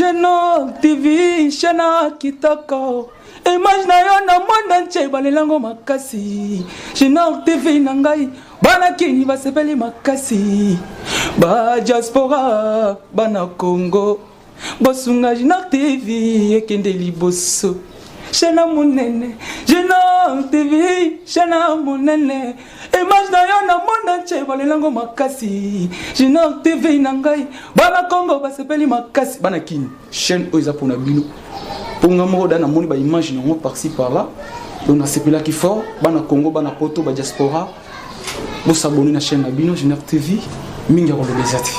Génor TV, Shana Kitoko. Image na yo na monde entier balelango makasi. Génor TV nangai bana kini basepeli makasi. Ba diaspora bana Congo. Bosunga Génor TV ekende liboso. Shana monene, Génor TV, Shana monene. Image na yo na monde entier balelango makasi. Génor TV nangai bana Congo basepeli makasi. Bana kini chaîne oiza pona bino. Pour nga moko dana moni ba image nango par-ci par-là. On a sepela qui fort, bana Congo bana poto ba diaspora. Bo s'abonner na chaîne na bino Génor TV, mingi ko lobezati.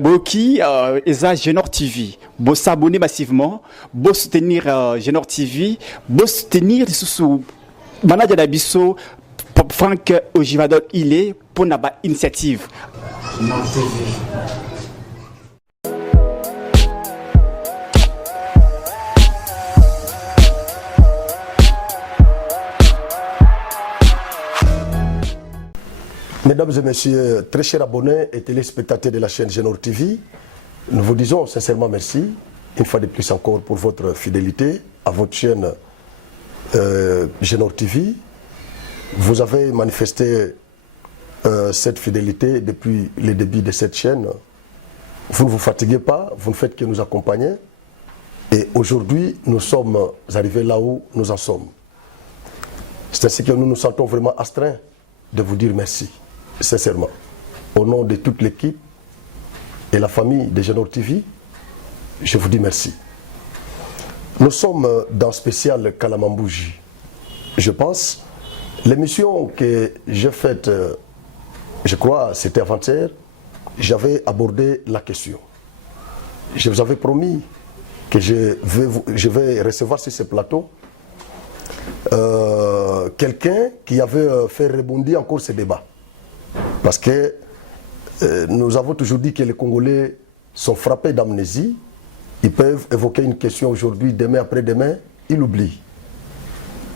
Boki eza Génor TV, bo s'abonner massivement, bo soutenir Génor TV, bo soutenir sous manager d'Abisso Franck Ojivadol il est pour na ba initiative Génor TV. Mesdames et messieurs, très chers abonnés et téléspectateurs de la chaîne Génor TV, nous vous disons sincèrement merci, une fois de plus encore, pour votre fidélité à votre chaîne Génor TV. Vous avez manifesté cette fidélité depuis le début de cette chaîne. Vous ne vous fatiguez pas, vous ne faites que nous accompagner. Et aujourd'hui, nous sommes arrivés là où nous en sommes. C'est ainsi que nous nous sentons vraiment astreints de vous dire merci. Sincèrement, au nom de toute l'équipe et la famille de Génor TV, je vous dis merci. Nous sommes dans spécial Kalamambouji. Je pense, l'émission que j'ai faite, je crois, c'était avant-hier, j'avais abordé la question. Je vous avais promis que je vais recevoir sur ce plateau quelqu'un qui avait fait rebondir encore ce débat. Parce que nous avons toujours dit que les Congolais sont frappés d'amnésie. Ils peuvent évoquer une question aujourd'hui, demain, après-demain, ils l'oublient.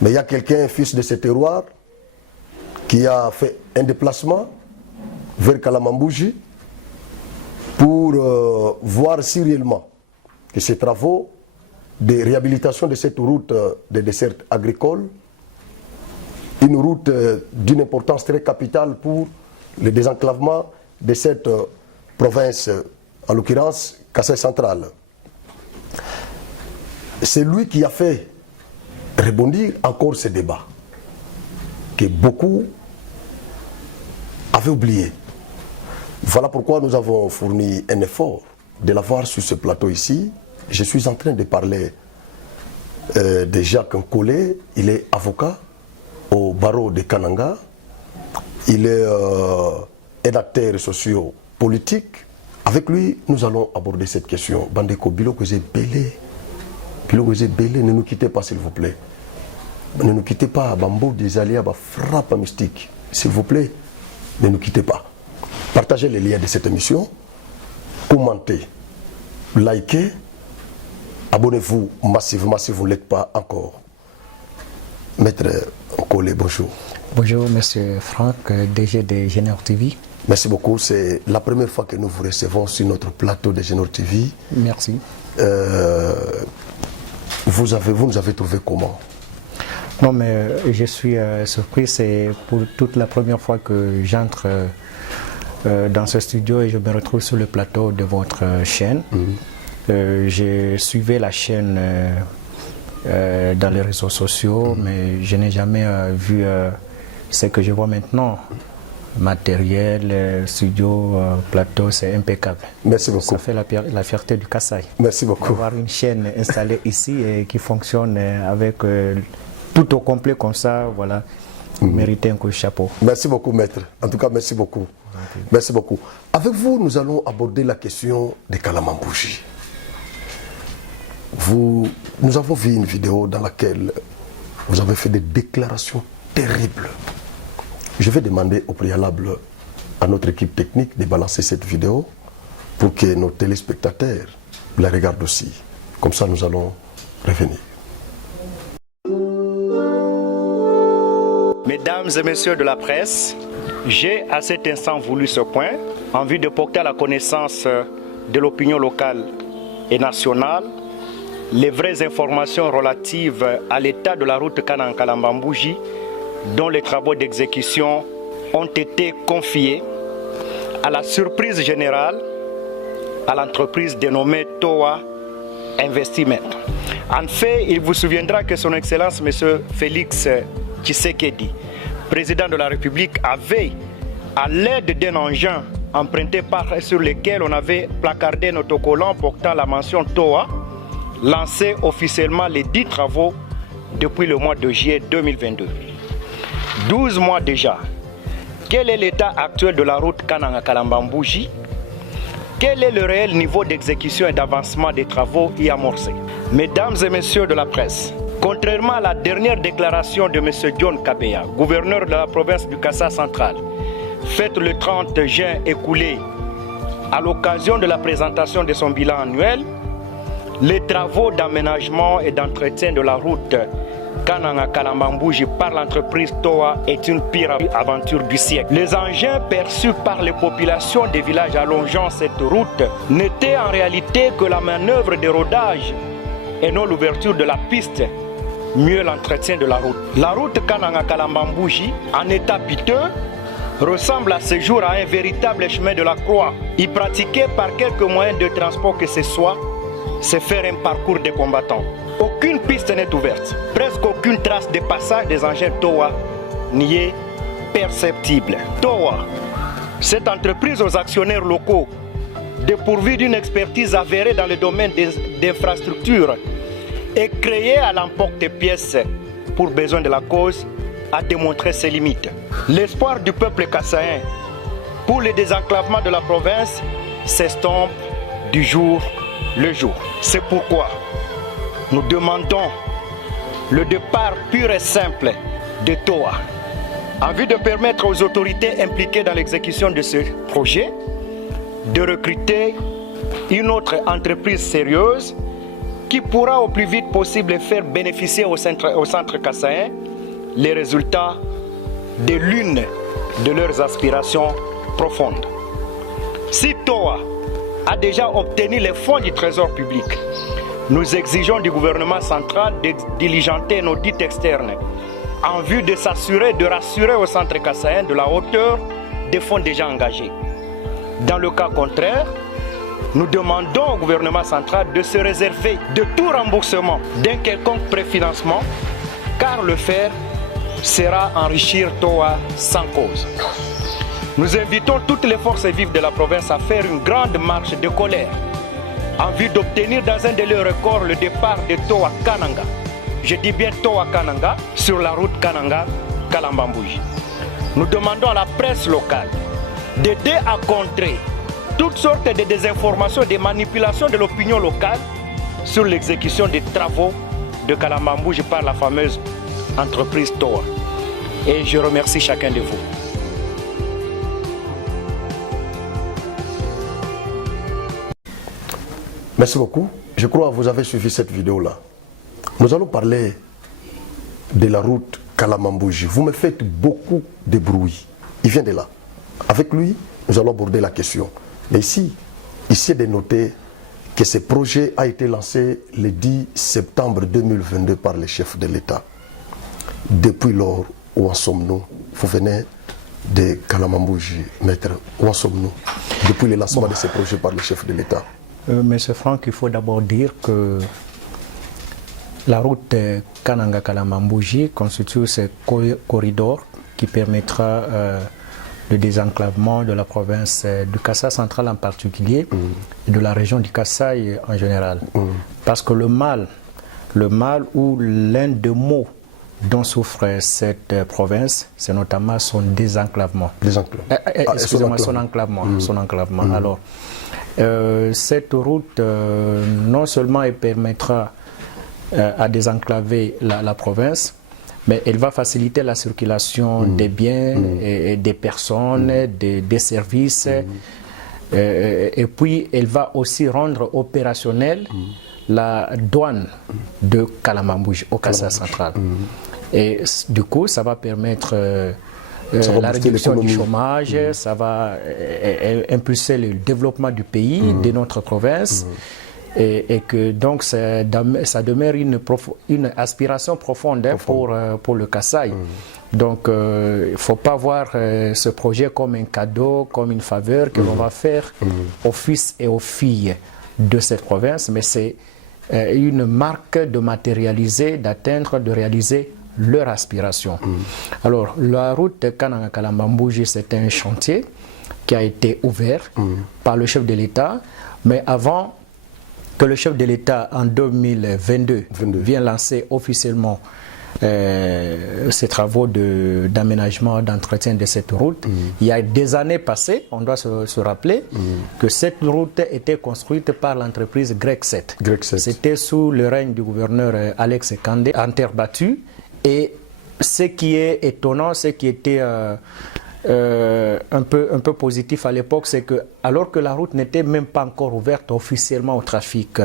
Mais il y a quelqu'un, fils de ce terroir, qui a fait un déplacement vers Kalamambouji pour voir si réellement que ces travaux de réhabilitation de cette route de dessert agricole, une route d'une importance très capitale pour le désenclavement de cette province, en l'occurrence Kassai central. C'est lui qui a fait rebondir encore ce débat que beaucoup avaient oublié. Voilà pourquoi nous avons fourni un effort de l'avoir sur ce plateau ici. Je suis en train de parler de Jacques Nkolé, il est avocat au barreau de Kananga. Il est un acteur socio-politique. Avec lui, nous allons aborder cette question. Bandeko, Bilokose Belé. Bilokose Belé, ne nous quittez pas, s'il vous plaît. Ne nous quittez pas. Bambo des alliés, frappe mystique. S'il vous plaît, ne nous quittez pas. Partagez les liens de cette émission. Commentez. Likez. Abonnez-vous massivement si vous ne l'êtes pas encore. Maître Nkolé, bonjour. Bonjour, monsieur Franck, DG de Génor TV. Merci beaucoup. C'est la première fois que nous vous recevons sur notre plateau de Génor TV. Merci. Vous nous avez trouvé comment? Non, mais je suis surpris. C'est pour toute la première fois que j'entre dans ce studio et je me retrouve sur le plateau de votre chaîne. Je suivais la chaîne dans les réseaux sociaux, mais je n'ai jamais vu ce que je vois maintenant. Matériel, studio, plateau, c'est impeccable. Merci beaucoup. Ça fait la fierté du Kassai. Merci beaucoup. Avoir une chaîne installée ici et qui fonctionne avec tout au complet comme ça, voilà, mériter un coup de chapeau. Merci beaucoup, maître. En tout cas, merci beaucoup. Okay. Merci beaucoup. Avec vous, nous allons aborder la question de Kalamambouji. Nous avons vu une vidéo dans laquelle vous avez fait des déclarations terribles. Je vais demander au préalable à notre équipe technique de balancer cette vidéo pour que nos téléspectateurs la regardent aussi. Comme ça, nous allons revenir. Mesdames et messieurs de la presse, j'ai à cet instant voulu ce point en vue de porter à la connaissance de l'opinion locale et nationale les vraies informations relatives à l'état de la route Kananga-Kalambambouji, dont les travaux d'exécution ont été confiés à la surprise générale à l'entreprise dénommée TOA Investissement. En fait, il vous souviendra que son Excellence M. Félix Tshisekedi, président de la République, avait, à l'aide d'un engin emprunté sur lequel on avait placardé notre autocollant portant la mention TOA, lancé officiellement les 10 travaux depuis le mois de juillet 2022. 12 mois déjà. Quel est l'état actuel de la route Kananga-Kalambambouji? Quel est le réel niveau d'exécution et d'avancement des travaux y amorcés? Mesdames et messieurs de la presse, contrairement à la dernière déclaration de M. John Kabeya, gouverneur de la province du Kassa central, faite le 30 juin écoulé à l'occasion de la présentation de son bilan annuel, les travaux d'aménagement et d'entretien de la route Kananga-Kalambambouji par l'entreprise TOA est une pire aventure du siècle. Les engins perçus par les populations des villages allongeant cette route n'étaient en réalité que la manœuvre de rodage et non l'ouverture de la piste, mieux l'entretien de la route. La route Kananga-Kalambambouji, en état piteux, ressemble à ce jour à un véritable chemin de la croix. Y pratiquer par quelques moyens de transport que ce soit, c'est faire un parcours de combattants. Aucune piste n'est ouverte. Presque aucune trace de passage des engins TOA n'y est perceptible. TOA, cette entreprise aux actionnaires locaux, dépourvue d'une expertise avérée dans le domaine des infrastructures et créée à l'emporte-pièce pour besoin de la cause, a démontré ses limites. L'espoir du peuple kassaïen pour le désenclavement de la province s'estompe du jour le jour. C'est pourquoi nous demandons le départ pur et simple de TOA en vue de permettre aux autorités impliquées dans l'exécution de ce projet de recruter une autre entreprise sérieuse qui pourra au plus vite possible faire bénéficier au centre kassaïen les résultats de l'une de leurs aspirations profondes. Si TOA a déjà obtenu les fonds du trésor public, nous exigeons du gouvernement central de diligenter un audit externe en vue de s'assurer de rassurer au centre kassaïen de la hauteur des fonds déjà engagés. Dans le cas contraire, nous demandons au gouvernement central de se réserver de tout remboursement d'un quelconque préfinancement, car le faire sera enrichir TOA sans cause. Nous invitons toutes les forces vives de la province à faire une grande marche de colère en vue d'obtenir dans un délai record le départ de TOA Kananga. Je dis bien TOA Kananga sur la route Kananga-Kalambambouji. Nous demandons à la presse locale d'aider à contrer toutes sortes de désinformations et de manipulations de l'opinion locale sur l'exécution des travaux de Kalambambouji par la fameuse entreprise TOA. Et je remercie chacun de vous. Merci beaucoup. Je crois que vous avez suivi cette vidéo-là. Nous allons parler de la route Kalambambouji. Vous me faites beaucoup de bruit. Il vient de là. Avec lui, nous allons aborder la question. Mais ici, il est de noter que ce projet a été lancé le 10 septembre 2022 par le chef de l'État. Depuis lors, où en sommes-nous? Vous venez de Kalambambouji, maître. Où en sommes-nous depuis le lancement de ce projet par le chef de l'État? Monsieur Franck, il faut d'abord dire que la route Kananga-Kalambambouji constitue ce corridor qui permettra le désenclavement de la province du Kassa central en particulier et de la région du Kasaï en général. Parce que le mal ou l'un des maux dont souffre cette province, c'est notamment son désenclavement. Excusez-moi, son enclavement. Alors, cette route, non seulement elle permettra à désenclaver la province, mais elle va faciliter la circulation des biens et des personnes, des services, et puis elle va aussi rendre opérationnelle la douane de Kalambambouji au Kassa central. Et du coup, ça va permettre la réduction du chômage, ça va impulser le développement du pays, de notre province. Et que donc ça demeure une aspiration profonde pour le Kasaï. Donc il ne faut pas voir ce projet comme un cadeau, comme une faveur que l'on va faire aux fils et aux filles de cette province, mais c'est une marque de matérialiser, d'atteindre, de réaliser leur aspiration. Alors la route Kananga-Kalamba-Mbouji, c'est un chantier qui a été ouvert par le chef de l'État, mais avant que le chef de l'État en 2022 vienne lancer officiellement ces travaux d'aménagement, d'entretien de cette route, il y a des années passées, on doit se rappeler que cette route était construite par l'entreprise Grec 7. C'était sous le règne du gouverneur Alex Kandé, en terre battue. Et ce qui est étonnant, ce qui était un peu positif à l'époque, c'est que alors que la route n'était même pas encore ouverte officiellement au trafic,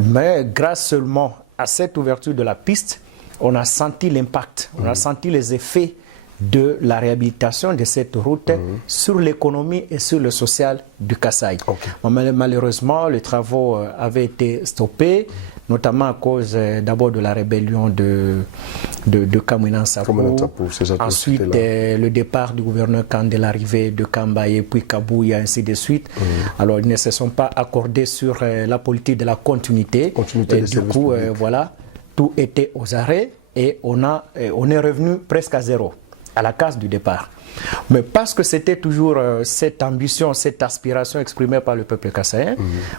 mais grâce seulement à cette ouverture de la piste, on a senti l'impact, on a senti les effets de la réhabilitation de cette route sur l'économie et sur le social du Kasaï. Malheureusement, les travaux avaient été stoppés, notamment à cause d'abord de la rébellion de Kamouina Sapou, ensuite le départ du gouverneur Kandé, l'arrivée de Kambaye, puis Kabouya, ainsi de suite. Alors ils ne se sont pas accordés sur la politique de la continuité. Et du coup, voilà, tout était aux arrêts et on est revenu presque à zéro, à la case du départ. Mais parce que c'était toujours cette ambition, cette aspiration exprimée par le peuple kassaïen,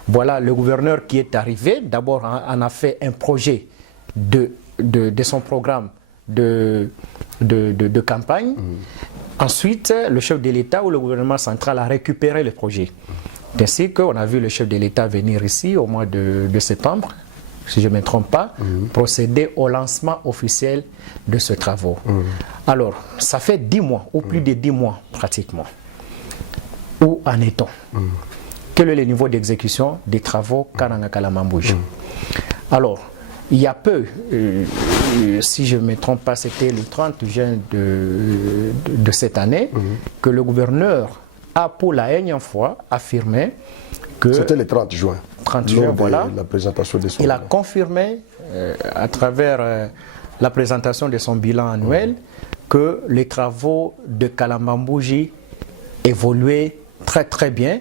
voilà, le gouverneur qui est arrivé, d'abord en a fait un projet de son programme de campagne. Ensuite, le chef de l'État ou le gouvernement central a récupéré le projet. Ainsi qu'on a vu le chef de l'État venir ici au mois de septembre, si je ne me trompe pas, procéder au lancement officiel de ce travaux. Alors, ça fait 10 mois, ou plus de 10 mois pratiquement. Où en est-on? Quel est le niveau d'exécution des travaux Kananga-Kalamba-Mbouji? Alors, il y a peu, si je ne me trompe pas, c'était le 30 juin de cette année, que le gouverneur a pour la énième fois affirmé que... C'était le 30 juin. 30 juin, voilà. La présentation de son Il a confirmé, à travers la présentation de son bilan annuel, que les travaux de Kalamba-Mbouji évoluaient très bien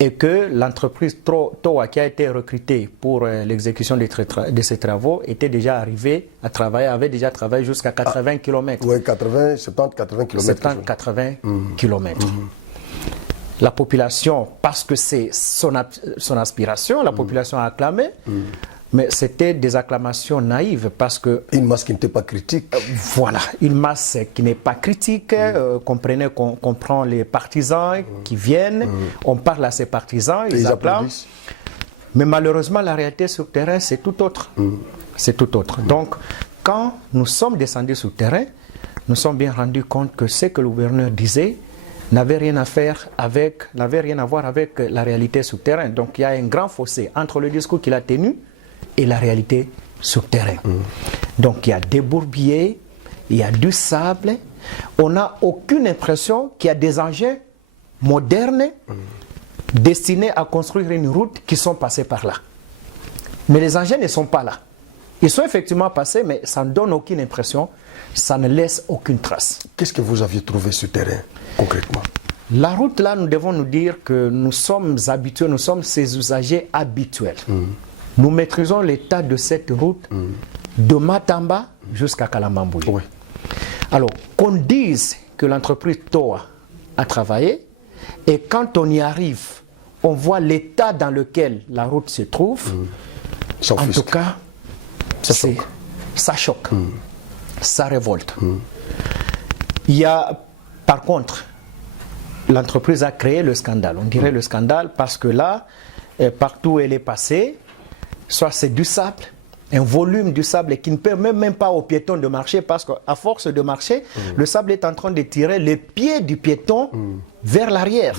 et que l'entreprise TOA qui a été recrutée pour l'exécution de ces travaux était déjà arrivée à travailler, avait déjà travaillé jusqu'à 80 km. Oui, 70-80 km. 70-80 km. La population, parce que c'est son aspiration, la population a acclamé, mais c'était des acclamations naïves parce que... Une masse qui n'était pas critique. Voilà, une masse qui n'est pas critique. Comprenez qu'on prend les partisans qui viennent, on parle à ces partisans, ils acclament. Mais malheureusement, la réalité sur le terrain, c'est tout autre. C'est tout autre. Donc, quand nous sommes descendus sur le terrain, nous sommes bien rendus compte que ce que le gouverneur disait n'avait rien à voir avec la réalité sur le terrain. Donc il y a un grand fossé entre le discours qu'il a tenu et la réalité sur le terrain. Donc il y a des bourbiers, il y a du sable, on n'a aucune impression qu'il y a des engins modernes destinés à construire une route qui sont passés par là. Mais les engins ne sont pas là. Ils sont effectivement passés, mais ça ne donne aucune impression, ça ne laisse aucune trace. Qu'est-ce que vous aviez trouvé sur terrain, concrètement? La route, là, nous devons nous dire que nous sommes habitués, nous sommes ces usagers habituels. Nous maîtrisons l'état de cette route de Matamba jusqu'à Kalamba-Mbouji. Oui. Alors, qu'on dise que l'entreprise TOA a travaillé, et quand on y arrive, on voit l'état dans lequel la route se trouve, en tout cas, ça choque, ça révolte. Il y a, par contre, l'entreprise a créé le scandale. On dirait le scandale parce que là, partout où elle est passée, soit c'est du sable, un volume du sable qui ne permet même pas aux piétons de marcher parce qu'à force de marcher, le sable est en train de tirer les pieds du piéton vers l'arrière.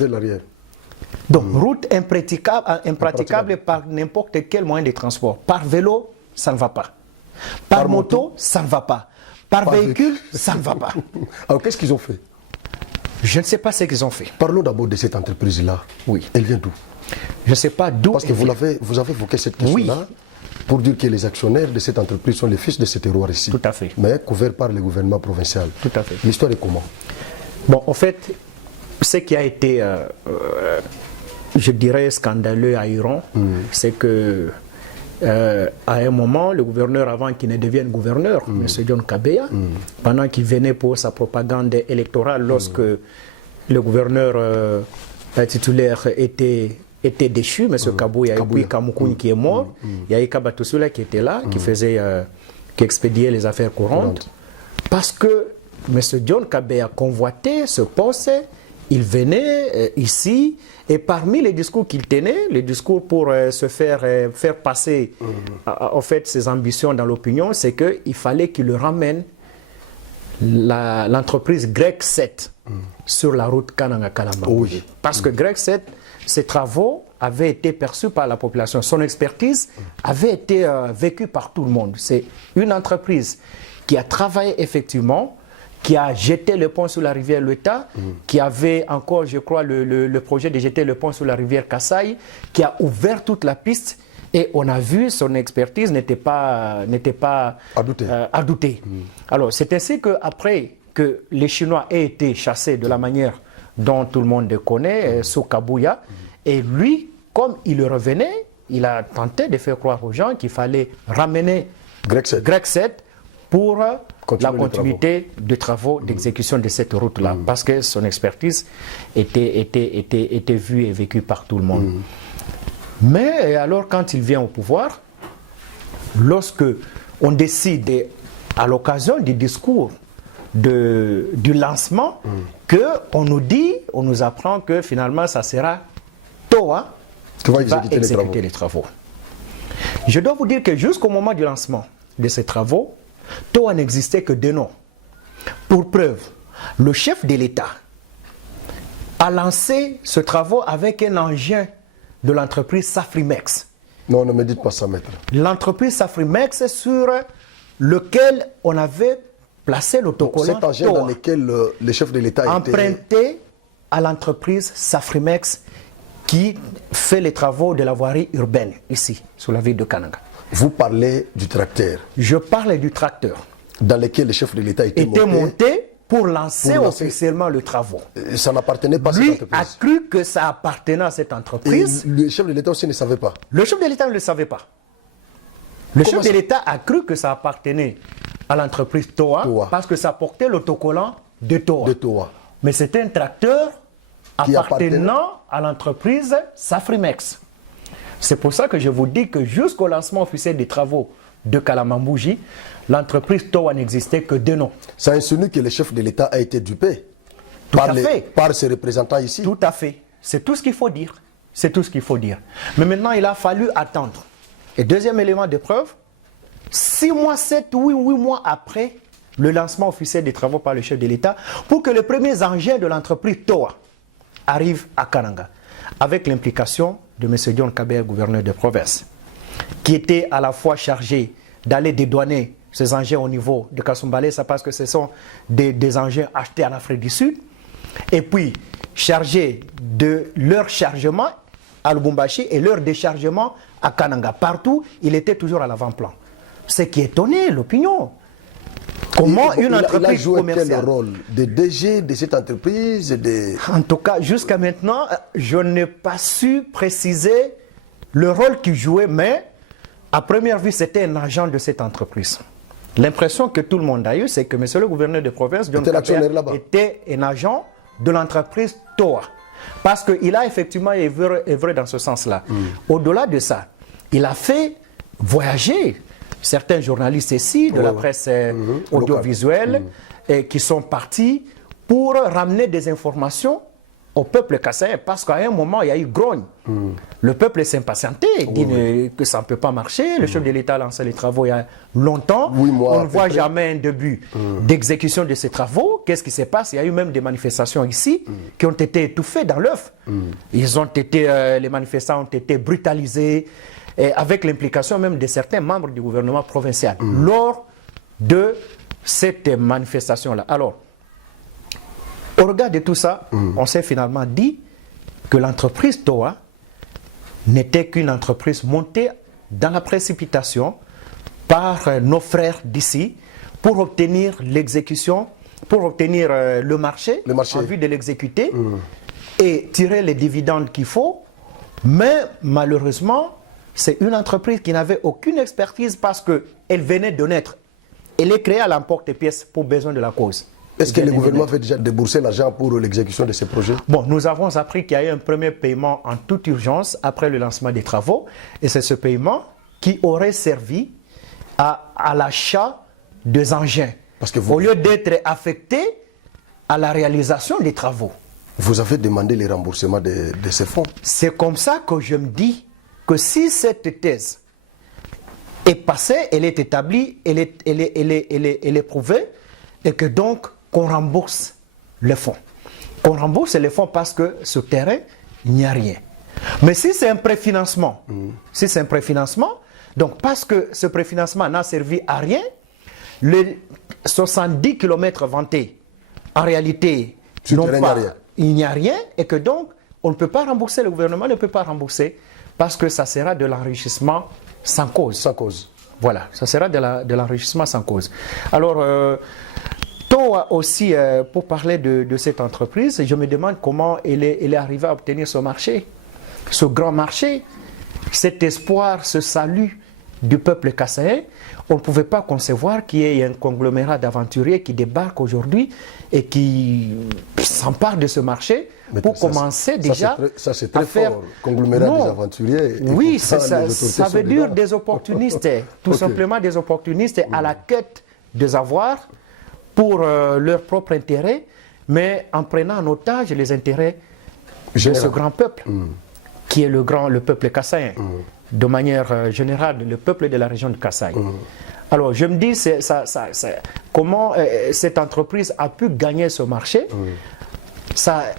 Donc, route impraticable par n'importe quel moyen de transport. Par vélo, ça ne va pas. Par moto, ça ne va pas. Par véhicule, ça ne va pas. Alors, qu'est-ce qu'ils ont fait? Je ne sais pas ce qu'ils ont fait. Parlons d'abord de cette entreprise-là. Oui. Elle vient d'où? Je ne sais pas d'où... Parce que vous avez évoqué cette question-là pour dire que les actionnaires de cette entreprise sont les fils de ce terroir ici. Tout à fait. Mais couverts par le gouvernement provincial. Tout à fait. L'histoire est comment? Bon, en fait, ce qui a été, je dirais, scandaleux à Iran, c'est que à un moment, le gouverneur, avant qu'il ne devienne gouverneur, M. John Kabeya, pendant qu'il venait pour sa propagande électorale, lorsque le gouverneur titulaire était déchu, M. Kabouya, et puis Kamoukoun qui est mort, il y a Ika Batousoula qui était là, qui expédiait les affaires courantes, parce que M. John Kabeya convoitait ce poste, il venait ici, et parmi les discours qu'il tenait, les discours pour se faire passer en fait ses ambitions dans l'opinion, c'est qu'il fallait qu'il le ramène l'entreprise Grec 7 sur la route Kananga-Kalamba. Oui. Parce que Grec 7, ses travaux avaient été perçus par la population. Son expertise avait été vécue par tout le monde. C'est une entreprise qui a travaillé effectivement, qui a jeté le pont sur la rivière Leta, qui avait encore, je crois, le projet de jeter le pont sur la rivière Kasaï, qui a ouvert toute la piste, et on a vu son expertise n'était pas à douter. Alors, c'est ainsi qu'après que les Chinois aient été chassés de la manière dont tout le monde le connaît, sous Kabouya, et lui, comme il revenait, il a tenté de faire croire aux gens qu'il fallait ramener Grec 7 pour la continuité des travaux d'exécution de cette route-là, parce que son expertise était vue et vécue par tout le monde. Mais alors, quand il vient au pouvoir, lorsque on décide, à l'occasion du discours du lancement, qu'on nous apprend que finalement, ça sera TOA qui va exécuter les travaux. Je dois vous dire que jusqu'au moment du lancement de ces travaux, TOA n'existait que de nom. Pour preuve, le chef de l'État a lancé ce travaux avec un engin de l'entreprise Safrimex. Non, ne me dites pas ça, maître. L'entreprise Safrimex sur lequel on avait placé l'autocollant cet engin dans lequel le chef de l'État a été emprunté à l'entreprise Safrimex qui fait les travaux de la voirie urbaine ici, sur la ville de Kananga. Vous parlez du tracteur. Je parle du tracteur. Dans lequel le chef de l'État était monté pour lancer officiellement le travaux. Ça n'appartenait pas à cette entreprise. Lui entreprise. a cru que ça appartenait à cette entreprise. Et le chef de l'État aussi ne savait pas. Le chef de l'État ne le savait pas. Le chef de l'État a cru que ça appartenait à l'entreprise TOA parce que ça portait l'autocollant de TOA. Mais c'était un tracteur appartenant à l'entreprise Safrimex. C'est pour ça que je vous dis que jusqu'au lancement officiel des travaux de Kalamambouji, l'entreprise TOA n'existait que de nom. Ça insinue que le chef de l'État a été dupé par ses représentants ici. Tout à fait. C'est tout ce qu'il faut dire. C'est tout ce qu'il faut dire. Mais maintenant, il a fallu attendre. Et deuxième élément de preuve, 6 mois, 7, 8 mois après le lancement officiel des travaux par le chef de l'État, pour que les premiers engins de l'entreprise TOA arrivent à Kananga, avec l'implication de M. John Kabeya, gouverneur de province, qui était à la fois chargé d'aller dédouaner ces engins au niveau de Kasumbalé, ça parce que ce sont des engins achetés en Afrique du Sud, et puis chargé de leur chargement à Lubumbashi et leur déchargement à Kananga. Partout, il était toujours à l'avant-plan. Ce qui étonnait l'opinion. Comment une entreprise il a joué commerciale... quel rôle de DG de cette entreprise En tout cas, jusqu'à maintenant, je n'ai pas su préciser le rôle qu'il jouait, mais à première vue, c'était un agent de cette entreprise. L'impression que tout le monde a eue, c'est que M. le gouverneur de province, John Kabeya, était un agent de l'entreprise TOA. Parce qu'il a effectivement œuvré dans ce sens-là. Au-delà de ça, il a fait voyager certains journalistes ici, de la presse audiovisuelle, qui sont partis pour ramener des informations au peuple kassaïen, parce qu'à un moment, il y a eu grogne. Le peuple s'impatientait, dit que ça ne peut pas marcher. Le chef de l'État a lancé les travaux il y a longtemps. On ne voit jamais un début d'exécution de ces travaux. Qu'est-ce qui se passe? Il y a eu même des manifestations ici qui ont été étouffées dans l'œuf. Les manifestants ont été brutalisés, avec l'implication même de certains membres du gouvernement provincial lors de cette manifestation-là. Alors, au regard de tout ça, on s'est finalement dit que l'entreprise TOA n'était qu'une entreprise montée dans la précipitation par nos frères d'ici pour obtenir l'exécution, pour obtenir le marché en vue de l'exécuter et tirer les dividendes qu'il faut. Mais malheureusement, c'est une entreprise qui n'avait aucune expertise parce qu'elle venait de naître. Elle est créée à l'emporte-pièce pour besoin de la cause. Est-ce que le gouvernement avait déjà déboursé l'argent pour l'exécution de ces projets? Bon, nous avons appris qu'il y a eu un premier paiement en toute urgence après le lancement des travaux. Et c'est ce paiement qui aurait servi à l'achat des engins. Parce que au lieu d'être affecté à la réalisation des travaux. Vous avez demandé les remboursements de ces fonds? C'est comme ça que je me dis que si cette thèse est passée, elle est établie, elle est prouvée, et que donc qu'on rembourse les fonds. Qu'on rembourse les fonds parce que sur terrain, il n'y a rien. Mais si c'est un préfinancement, si c'est un préfinancement, donc parce que ce préfinancement n'a servi à rien, les 70 km vantés, en réalité, il n'y a rien, et que donc on ne peut pas rembourser, le gouvernement ne peut pas rembourser, parce que ça sera de l'enrichissement sans cause. Sans cause. Voilà, ça sera de l'enrichissement sans cause. Alors, TOA aussi, pour parler de cette entreprise, je me demande comment elle est arrivée à obtenir ce marché, ce grand marché, cet espoir, ce salut du peuple kassaïen. On ne pouvait pas concevoir qu'il y ait un conglomérat d'aventuriers qui débarque aujourd'hui et qui s'empare de ce marché pour commencer déjà ça c'est très fort, conglomérat des aventuriers. Oui, ça veut dire des opportunistes, tout simplement des opportunistes à la quête des avoirs pour leur propre intérêt, mais en prenant en otage les intérêts de ce grand peuple, qui est le peuple kassaïen. De manière générale, le peuple de la région de Kasaï. Alors, je me dis, comment cette entreprise a pu gagner ce marché,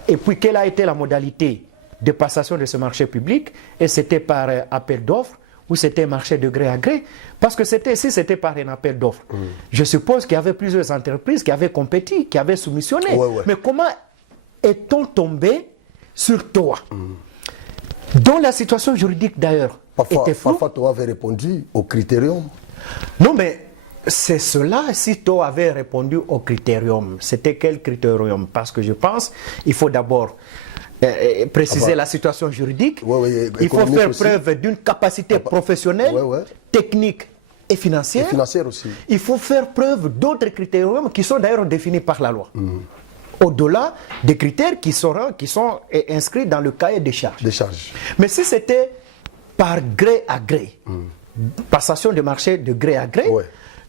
et puis quelle a été la modalité de passation de ce marché public, et c'était par appel d'offres, ou c'était un marché de gré à gré, parce que si c'était par un appel d'offres, je suppose qu'il y avait plusieurs entreprises qui avaient compéti, qui avaient soumissionné. Mais comment est-on tombé sur TOA, dont la situation juridique d'ailleurs était floue? Parfois, TOA avait répondu au critérium. Non, mais c'est cela, si TOA avait répondu au critérium. C'était quel critérium? Parce que je pense qu'il faut d'abord préciser la situation juridique. Il faut faire preuve d'une capacité professionnelle, technique et financière. Et financière aussi. Il faut faire preuve d'autres critériums qui sont d'ailleurs définis par la loi. Au-delà des critères qui sont inscrits dans le cahier des charges. Mais si c'était par gré à gré, passation de marché de gré à gré,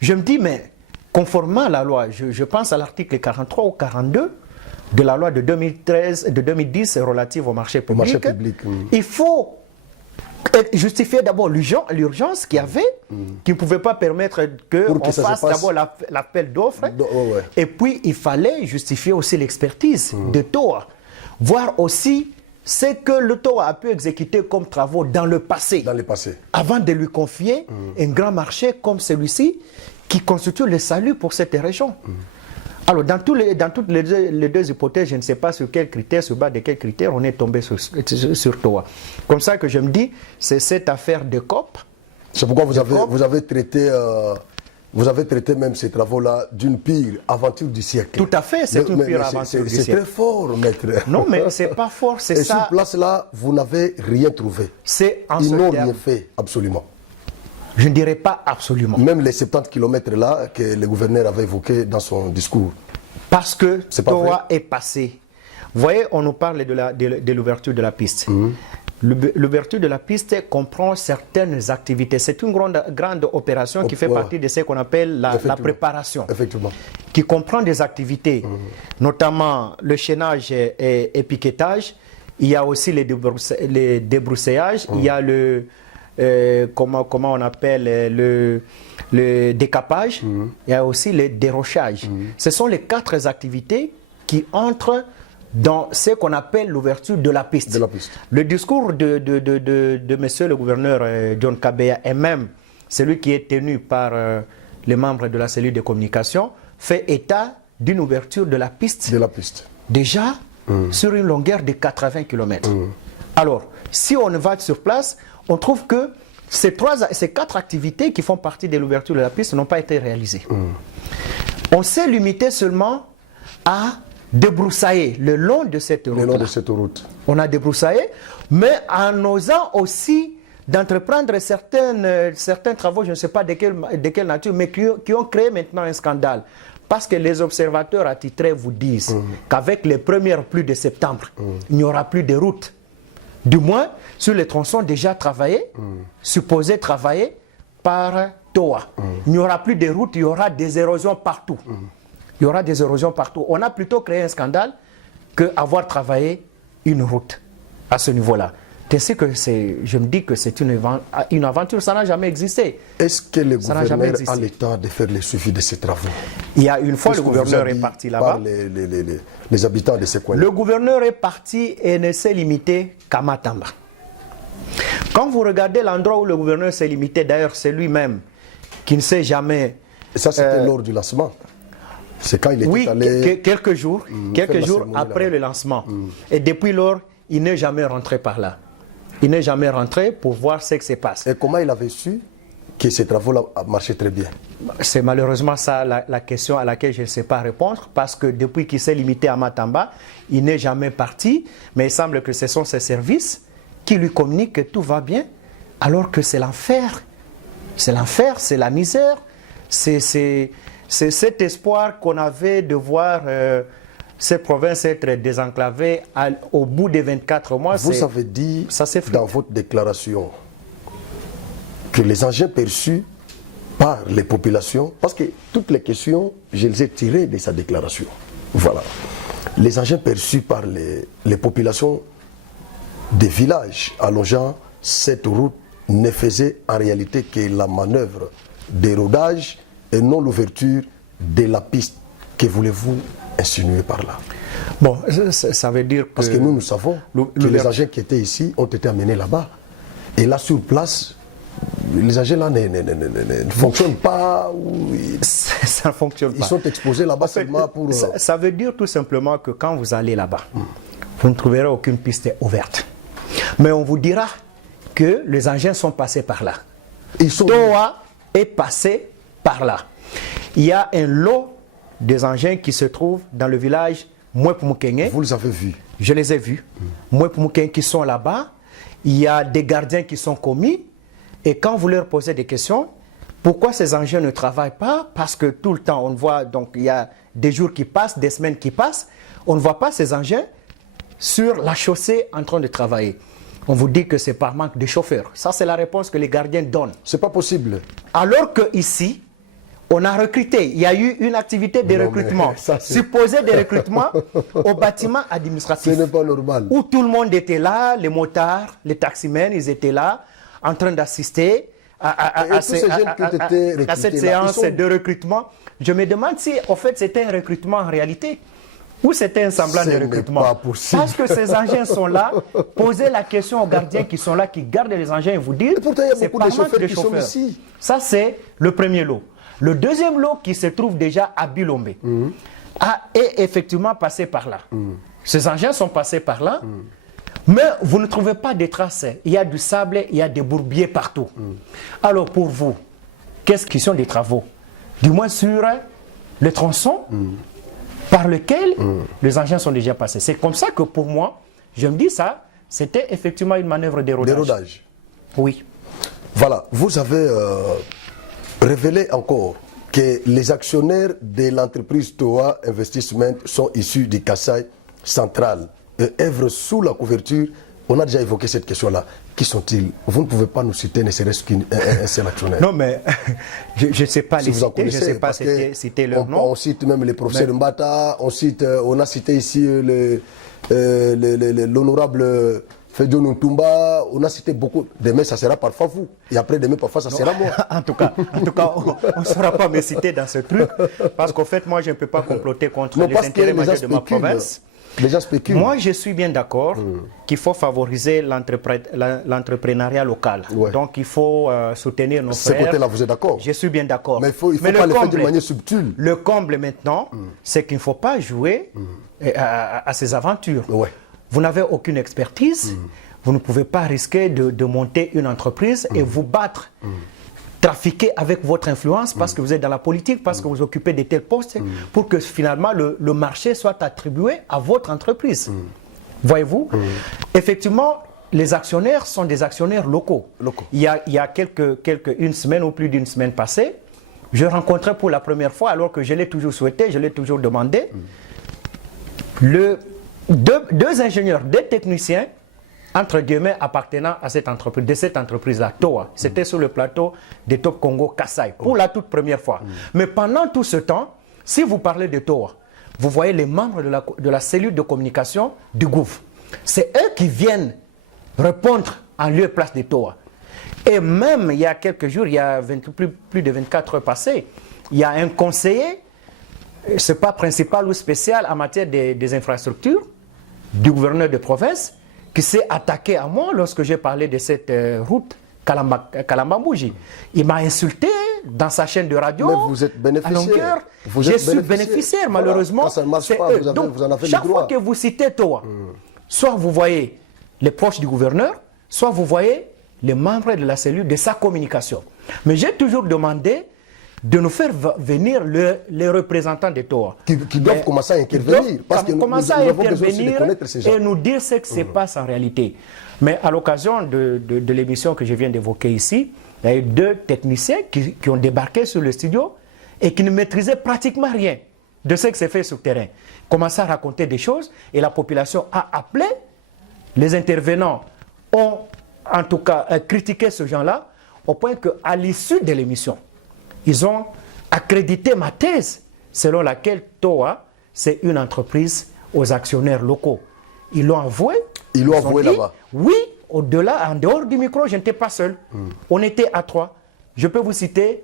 je me dis, mais conformément à la loi, je pense à l'article 43 ou 42 de la loi de 2010 relative au marché public, il faut justifier d'abord l'urgence qu'il y avait, qui ne pouvait pas permettre qu'on fasse d'abord l'appel d'offres, et puis il fallait justifier aussi l'expertise de TOA, voir aussi ce que le TOA a pu exécuter comme travaux dans le passé, avant de lui confier un grand marché comme celui-ci, qui constitue le salut pour cette région. Alors, dans toutes les deux hypothèses, je ne sais pas sur quels critères, sur base de quels critères on est tombé sur TOA. Comme ça que je me dis, c'est cette affaire de COP. C'est pourquoi vous avez traité même ces travaux-là d'une pire aventure du siècle. Tout à fait, c'est une pire aventure du siècle. C'est très fort, maître. Non, mais c'est pas fort, c'est ça. Et sur place-là, vous n'avez rien trouvé. Ils n'ont rien fait, absolument. Je ne dirais pas absolument. Même les 70 km là que le gouverneur avait évoqué dans son discours. Parce que TOA est passé. Vous voyez, on nous parle de l'ouverture de la piste. L'ouverture de la piste comprend certaines activités. C'est une grande opération qui fait partie de ce qu'on appelle la préparation. Effectivement. Qui comprend des activités, notamment le chaînage et piquetage. Il y a aussi les débroussailلاges. Il y a comment on appelle le décapage. Il y a aussi le dérochage. Ce sont les 4 activités qui entrent dans ce qu'on appelle l'ouverture de la piste. Le discours de monsieur le gouverneur John Kabeya et même celui qui est tenu par les membres de la cellule de communication fait état d'une ouverture de la piste. Déjà sur une longueur de 80 km. Alors, si on va sur place, on trouve que ces 4 activités qui font partie de l'ouverture de la piste n'ont pas été réalisées. On s'est limité seulement à débroussailler le long de cette route. On a débroussaillé, mais en osant aussi d'entreprendre certains travaux, je ne sais pas de quelle nature, mais qui ont créé maintenant un scandale. Parce que les observateurs attitrés vous disent qu'avec les premières pluies de septembre, il n'y aura plus de routes. Du moins, sur les tronçons déjà travaillés, supposés travaillés par TOA. Il n'y aura plus de routes, il y aura des érosions partout. Il y aura des érosions partout. On a plutôt créé un scandale qu'avoir travaillé une route à ce niveau-là. Je me dis que c'est une aventure, ça n'a jamais existé. Est-ce que le gouverneur a le temps de faire le suivi de ces travaux? Il y a une fois, le gouverneur est parti là-bas. Les habitants de ces coins. Le gouverneur est parti et ne s'est limité qu'à Matamba. Quand vous regardez l'endroit où le gouverneur s'est limité, d'ailleurs c'est lui-même qui ne sait jamais... Et ça c'était lors du lancement. C'est quand il était allé... Oui, quelques jours après le lancement. Et depuis lors, il n'est jamais rentré par là. Il n'est jamais rentré pour voir ce qui se passe. Et comment il avait su que ces travaux-là marchaient très bien? C'est malheureusement ça la question à laquelle je ne sais pas répondre, parce que depuis qu'il s'est limité à Matamba, il n'est jamais parti, mais il semble que ce sont ses services qui lui communiquent que tout va bien, alors que c'est l'enfer. C'est l'enfer, c'est la misère, c'est cet espoir qu'on avait de voir cette province être désenclavée au bout des 24 mois. Vous avez dit dans votre déclaration que les engins perçus par les populations, parce que toutes les questions, je les ai tirées de sa déclaration. Voilà. Les engins perçus par les populations des villages allongeant cette route ne faisaient en réalité que la manœuvre d'érodage et non l'ouverture de la piste. Que voulez-vous insinuer par là? Bon, ça veut dire que... Parce que nous savons que les engins qui étaient ici ont été amenés là-bas. Et là, sur place, les engins là ne fonctionnent pas. Ça ne fonctionne pas. Ils sont exposés là-bas seulement pour... Ça veut dire tout simplement que quand vous allez là-bas, vous ne trouverez aucune piste ouverte. Mais on vous dira que les engins sont passés par là. TOA est passé par là. Il y a un lot des engins qui se trouvent dans le village Mouepmoukenge. Vous les avez vus? Je les ai vus. Mouepmoukenge qui sont là-bas. Il y a des gardiens qui sont commis. Et quand vous leur posez des questions, pourquoi ces engins ne travaillent pas? Parce que tout le temps, on voit, donc il y a des jours qui passent, des semaines qui passent, on ne voit pas ces engins sur la chaussée en train de travailler. On vous dit que c'est par manque de chauffeurs. Ça, c'est la réponse que les gardiens donnent. C'est pas possible. Alors qu'ici, on a recruté. Il y a eu une activité de recrutement, supposée de recrutement au bâtiment administratif. Ce n'est pas normal. Où tout le monde était là, les motards, les taximens, ils étaient là, en train d'assister à cette séance de recrutement. Je me demande si, en fait, c'était un recrutement en réalité. Ou c'était un semblant de recrutement. Parce que ces engins sont là, posez la question aux gardiens qui sont là, qui gardent les engins et vous disent, c'est pas manque de chauffeurs ici. Ça, c'est le premier lot. Le deuxième lot qui se trouve déjà à Bilombe est effectivement passé par là. Ces engins sont passés par là, mais vous ne trouvez pas de traces. Il y a du sable, il y a des bourbiers partout. Alors pour vous, qu'est-ce qui sont des travaux? Du moins sur le tronçon par lequel les engins sont déjà passés. C'est comme ça que pour moi, je me dis ça, c'était effectivement une manœuvre d'érodage. D'érodage. Oui. Voilà, vous avez révélé encore que les actionnaires de l'entreprise TOA Investissement sont issus du Kasaï central et œuvrent sous la couverture. On a déjà évoqué cette question-là. Qui sont-ils? Vous ne pouvez pas nous citer ne serait-ce qu'un seul actionnaire. Non, mais je ne sais pas les citer, je ne sais pas citer leur nom. On cite même les professeurs Mbata, on a cité ici l'honorable Fedio Ntumba, on a cité beaucoup. Demain, ça sera parfois vous. Et après, demain, parfois, ça sera moi. En tout cas, on ne saura pas me citer dans ce truc. Parce qu'en fait, moi, je ne peux pas comploter contre les intérêts majeurs de ma province. Les gens spéculent. Moi, je suis bien d'accord qu'il faut favoriser l'entrepreneuriat local. Ouais. Donc, il faut soutenir nos frères. Ce côté-là, vous êtes d'accord? Je suis bien d'accord. Mais il faut pas le faire de manière subtile. Le comble maintenant, c'est qu'il ne faut pas jouer à ces aventures. Ouais. Vous n'avez aucune expertise. vous ne pouvez pas risquer de monter une entreprise et vous battre. Trafiquer avec votre influence parce que vous êtes dans la politique, parce que vous occupez de tels postes, pour que finalement le marché soit attribué à votre entreprise. Voyez-vous? Effectivement, les actionnaires sont des actionnaires locaux. Il y a une semaine ou plus d'une semaine passée, je rencontrais pour la première fois, alors que je l'ai toujours souhaité, je l'ai toujours demandé, deux ingénieurs, deux techniciens, entre guillemets, appartenant à cette entreprise, de cette entreprise-là, TOA. C'était sur le plateau de Top Congo Kassai, pour la toute première fois. Mais pendant tout ce temps, si vous parlez de TOA, vous voyez les membres de la cellule de communication du gouvernement. C'est eux qui viennent répondre en lieu et place de TOA. Et même il y a quelques jours, il y a plus de 24 heures passées, il y a un conseiller, ce n'est pas principal ou spécial en matière des infrastructures, du gouverneur de province, qui s'est attaqué à moi lorsque j'ai parlé de cette route Kalamba-Mbouji. Il m'a insulté dans sa chaîne de radio. Mais vous êtes bénéficiaire. Je suis bénéficiaire, malheureusement. Quand ça ne marche pas, vous en avez le droit. Chaque fois que vous citez TOA, soit vous voyez les proches du gouverneur, soit vous voyez les membres de la cellule de sa communication. Mais j'ai toujours demandé de nous faire venir les représentants de TOA. Qui doivent commencer à intervenir. Parce que nous avons besoin de connaître ces gens. Et nous dire ce qui se passe en réalité. Mais à l'occasion de l'émission que je viens d'évoquer ici, il y a eu deux techniciens qui ont débarqué sur le studio et qui ne maîtrisaient pratiquement rien de ce qui s'est fait sur le terrain. Ils commençaient à raconter des choses et la population a appelé. Les intervenants ont en tout cas critiqué ce genre-là au point qu'à l'issue de l'émission, ils ont accrédité ma thèse selon laquelle TOA, c'est une entreprise aux actionnaires locaux. Ils l'ont avoué. Ils l'ont avoué là-bas. Oui, au-delà, en dehors du micro, je n'étais pas seul. On était à 3. Je peux vous citer.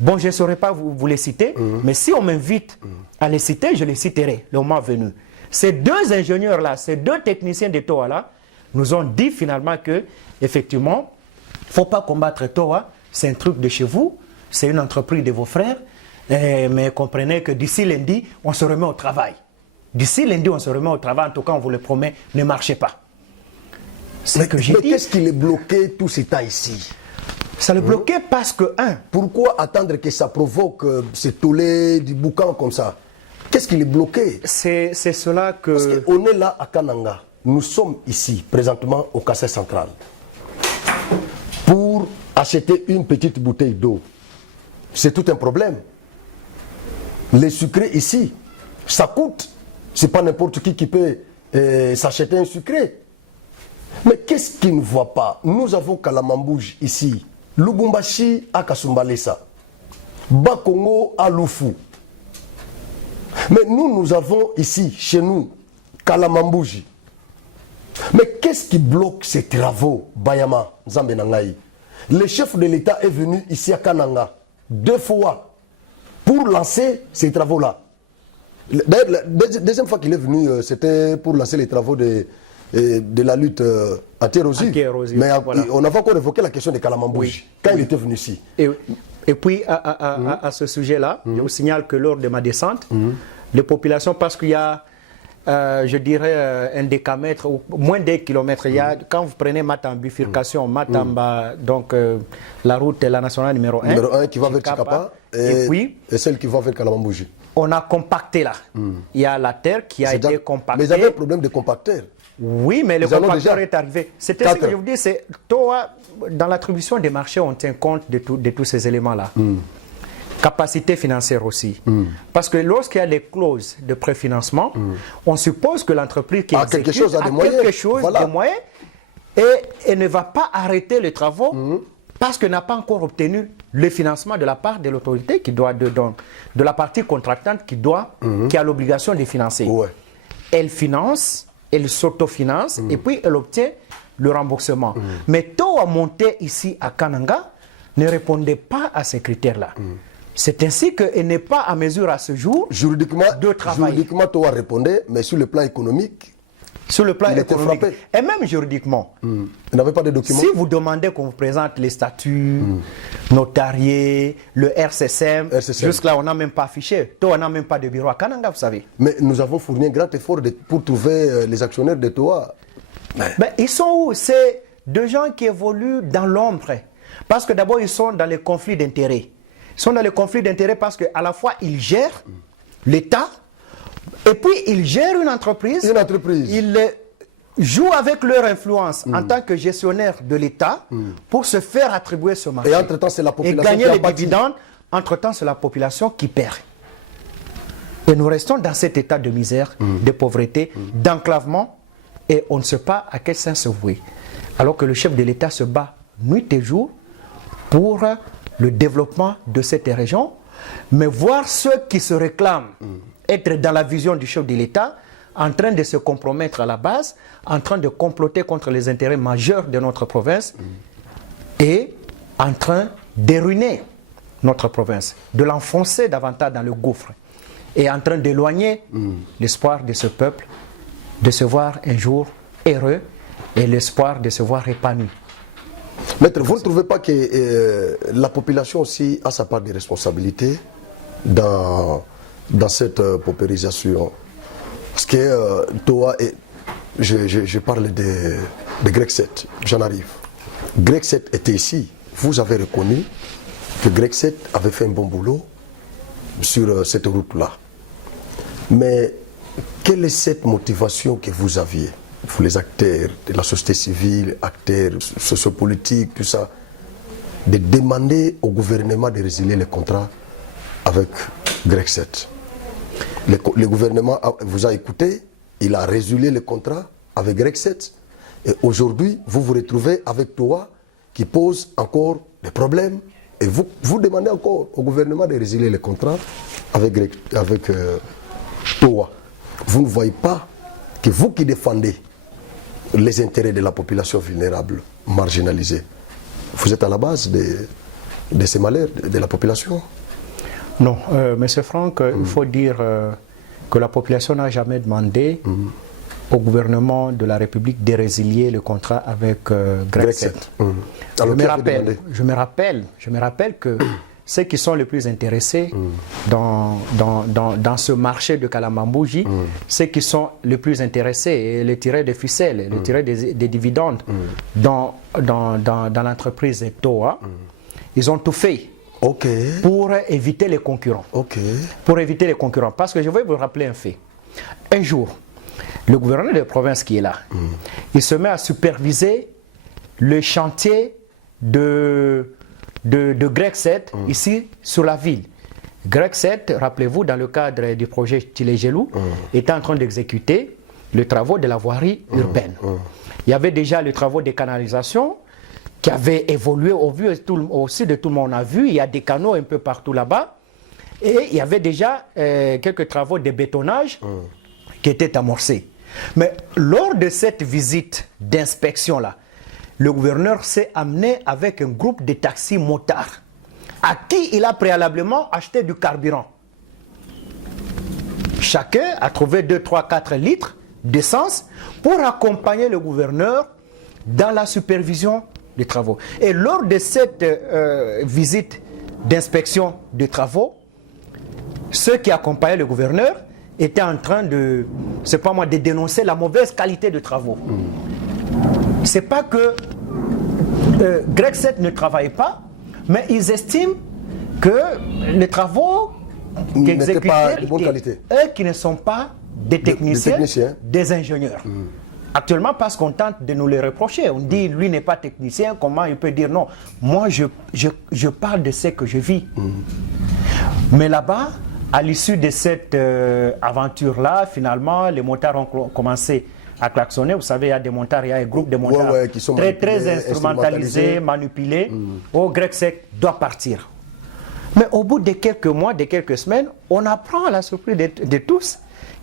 Bon, je ne saurais pas vous les citer, mais si on m'invite à les citer, je les citerai le moment venu. Ces deux ingénieurs-là, ces deux techniciens de TOA-là, nous ont dit finalement que, effectivement, il ne faut pas combattre TOA, c'est un truc de chez vous, c'est une entreprise de vos frères, mais comprenez que d'ici lundi, on se remet au travail. D'ici lundi, on se remet au travail, en tout cas, on vous le promet, ne marchez pas. Mais qu'est-ce qui les bloquait tout ce temps ici? Ça le bloquait parce que, pourquoi attendre que ça provoque ce tollé du boucan comme ça? Qu'est-ce qui les bloquait? C'est cela que... Parce qu'on est là à Kananga. Nous sommes ici, présentement, au Kassai central, pour acheter une petite bouteille d'eau. C'est tout un problème. Les sucrés ici, ça coûte. C'est pas n'importe qui peut s'acheter un sucré. Mais qu'est-ce qu'ils ne voient pas? Nous avons Kalamambouji ici, Lubumbashi à Kasumbalesa, Bakongo à Lufu. Mais nous avons ici, chez nous, Kalamambouji. Mais qu'est-ce qui bloque ces travaux, Bayama, Zambenangaï? Le chef de l'État est venu ici à Kananga 2 fois pour lancer ces travaux-là. La deuxième fois qu'il est venu, c'était pour lancer les travaux de la lutte anti-érosive. Mais voilà. On avait encore évoqué la question de Kalamambouji quand il était venu ici. Et puis, à ce sujet-là, je vous signale que lors de ma descente, les populations, parce qu'il y a, je dirais, un décamètre, ou moins d'1 kilomètre, il y a, quand vous prenez Matam, bifurcation, Matamba, donc la route, la nationale numéro 1. Numéro 1 qui va vers Chikapa, et celle qui va vers Kalamambouji. On a compacté là. Il y a la terre qui a été compactée. Mais ils avaient un problème de compacteur. Oui, mais le compacteur est arrivé. C'était ce que je vous dis, c'est toi, dans l'attribution des marchés, on tient compte de tous ces éléments-là. Capacité financière aussi. Parce que lorsqu'il y a des clauses de préfinancement, on suppose que l'entreprise qui exécute quelque chose, a quelque chose de moyens et ne va pas arrêter les travaux parce qu'elle n'a pas encore obtenu le financement de la part de l'autorité qui doit de la partie contractante qui a l'obligation de financer. Ouais. Elle finance, elle s'autofinance et puis elle obtient le remboursement. Mais TOA monté ici à Kananga ne répondait pas à ces critères-là. C'est ainsi qu'elle n'est pas à mesure à ce jour de travailler. Juridiquement, TOA répondait, mais sur le plan économique, sur le plan économique. Frappé. Et même juridiquement. Il n'avait pas de documents. Si vous demandez qu'on vous présente les statuts notariés, le RCSM, jusque-là, on n'a même pas affiché. TOA n'a même pas de bureau à Kananga, vous savez. Mais nous avons fourni un grand effort pour trouver les actionnaires de TOA. Mais ils sont où? C'est des gens qui évoluent dans l'ombre. Parce que d'abord, ils sont dans les conflits d'intérêts. Ils sont dans les conflits d'intérêts parce qu'à la fois, ils gèrent l'État, et puis ils gèrent une entreprise. Une entreprise. Ils jouent avec leur influence en tant que gestionnaire de l'État pour se faire attribuer ce marché. Et entre-temps, c'est la population et gagner qui les pâtit. dividendes. Entre-temps, c'est la population qui perd. Et nous restons dans cet état de misère, de pauvreté, d'enclavement, et on ne sait pas à quel sens se vouer. Alors que le chef de l'État se bat nuit et jour pour le développement de cette région, mais voir ceux qui se réclament être dans la vision du chef de l'État, en train de se compromettre à la base, en train de comploter contre les intérêts majeurs de notre province et en train de ruiner notre province, de l'enfoncer davantage dans le gouffre et en train d'éloigner l'espoir de ce peuple de se voir un jour heureux et l'espoir de se voir épanoui. Maître, vous ne trouvez pas que la population aussi a sa part de responsabilité dans cette paupérisation? Parce que toi, je parle de Greg 7, j'en arrive. Greg 7 était ici. Vous avez reconnu que Greg 7 avait fait un bon boulot sur cette route-là. Mais quelle est cette motivation que vous aviez, vous les acteurs de la société civile, acteurs sociopolitiques, tout ça, de demander au gouvernement de résilier les contrats avec Greg 7? Le gouvernement vous a écouté, il a résilié les contrats avec Greg 7. Et aujourd'hui, vous vous retrouvez avec TOA qui pose encore des problèmes. Et vous demandez encore au gouvernement de résilier les contrats avec TOA. Vous ne voyez pas que vous qui défendez les intérêts de la population vulnérable, marginalisée, vous êtes à la base de ces malheurs de la population? Non, M. Franck, il faut dire que la population n'a jamais demandé au gouvernement de la République de résilier le contrat avec Greg 7. Je me rappelle que ceux qui sont les plus intéressés dans ce marché de Kalambambouji, ceux qui sont les plus intéressés et les tirer des ficelles, les tirer des dividendes dans l'entreprise TOA, ils ont tout fait. Pour éviter les concurrents. Pour éviter les concurrents. Parce que je vais vous rappeler un fait. Un jour, le gouverneur de province qui est là, il se met à superviser le chantier de Greg 7 ici sur la ville. Greg 7, rappelez-vous, dans le cadre du projet Tilégelou, était en train d'exécuter les travaux de la voirie urbaine. Il y avait déjà les travaux de canalisation qui avait évolué au vu aussi de tout le monde. On a vu, il y a des canaux un peu partout là-bas. Et il y avait déjà quelques travaux de bétonnage qui étaient amorcés. Mais lors de cette visite d'inspection-là, le gouverneur s'est amené avec un groupe de taxis motards à qui il a préalablement acheté du carburant. Chacun a trouvé 2, 3, 4 litres d'essence pour accompagner le gouverneur dans la supervision des travaux. Et lors de cette visite d'inspection des travaux, ceux qui accompagnaient le gouverneur étaient en train de, c'est pas moi, de dénoncer la mauvaise qualité de travaux. C'est pas que Greg 7 ne travaille pas, mais ils estiment que les travaux n'étaient pas de bonne qualité. Eux qui ne sont pas des techniciens, des ingénieurs. Actuellement, parce qu'on tente de nous les reprocher. On dit, lui n'est pas technicien, comment il peut dire non? Moi, je parle de ce que je vis. Mais là-bas, à l'issue de cette aventure-là, finalement, les motards ont commencé à klaxonner. Vous savez, il y a des motards, il y a un groupe de motards qui sont très instrumentalisés, manipulés. Greg 7 doit partir. Mais au bout de quelques mois, de quelques semaines, on apprend à la surprise de tous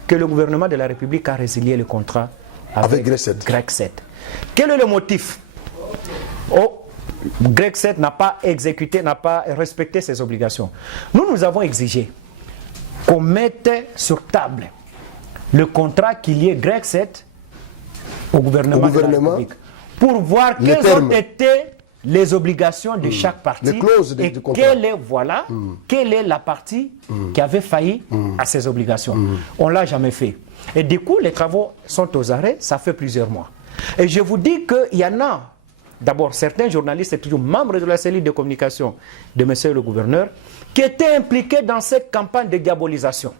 que le gouvernement de la République a résilié le contrat avec Greg 7. Quel est le motif? Greg 7 n'a pas exécuté, n'a pas respecté ses obligations. Nous avons exigé qu'on mette sur table le contrat qui liait Greg 7 au gouvernement de la République pour voir quelles ont été les obligations de chaque partie les clauses et quelle est la partie qui avait failli à ses obligations. On ne l'a jamais fait. Et du coup, les travaux sont aux arrêts, ça fait plusieurs mois. Et je vous dis qu'il y en a, d'abord certains journalistes et toujours membres de la cellule de communication de monsieur le gouverneur, qui étaient impliqués dans cette campagne de diabolisation.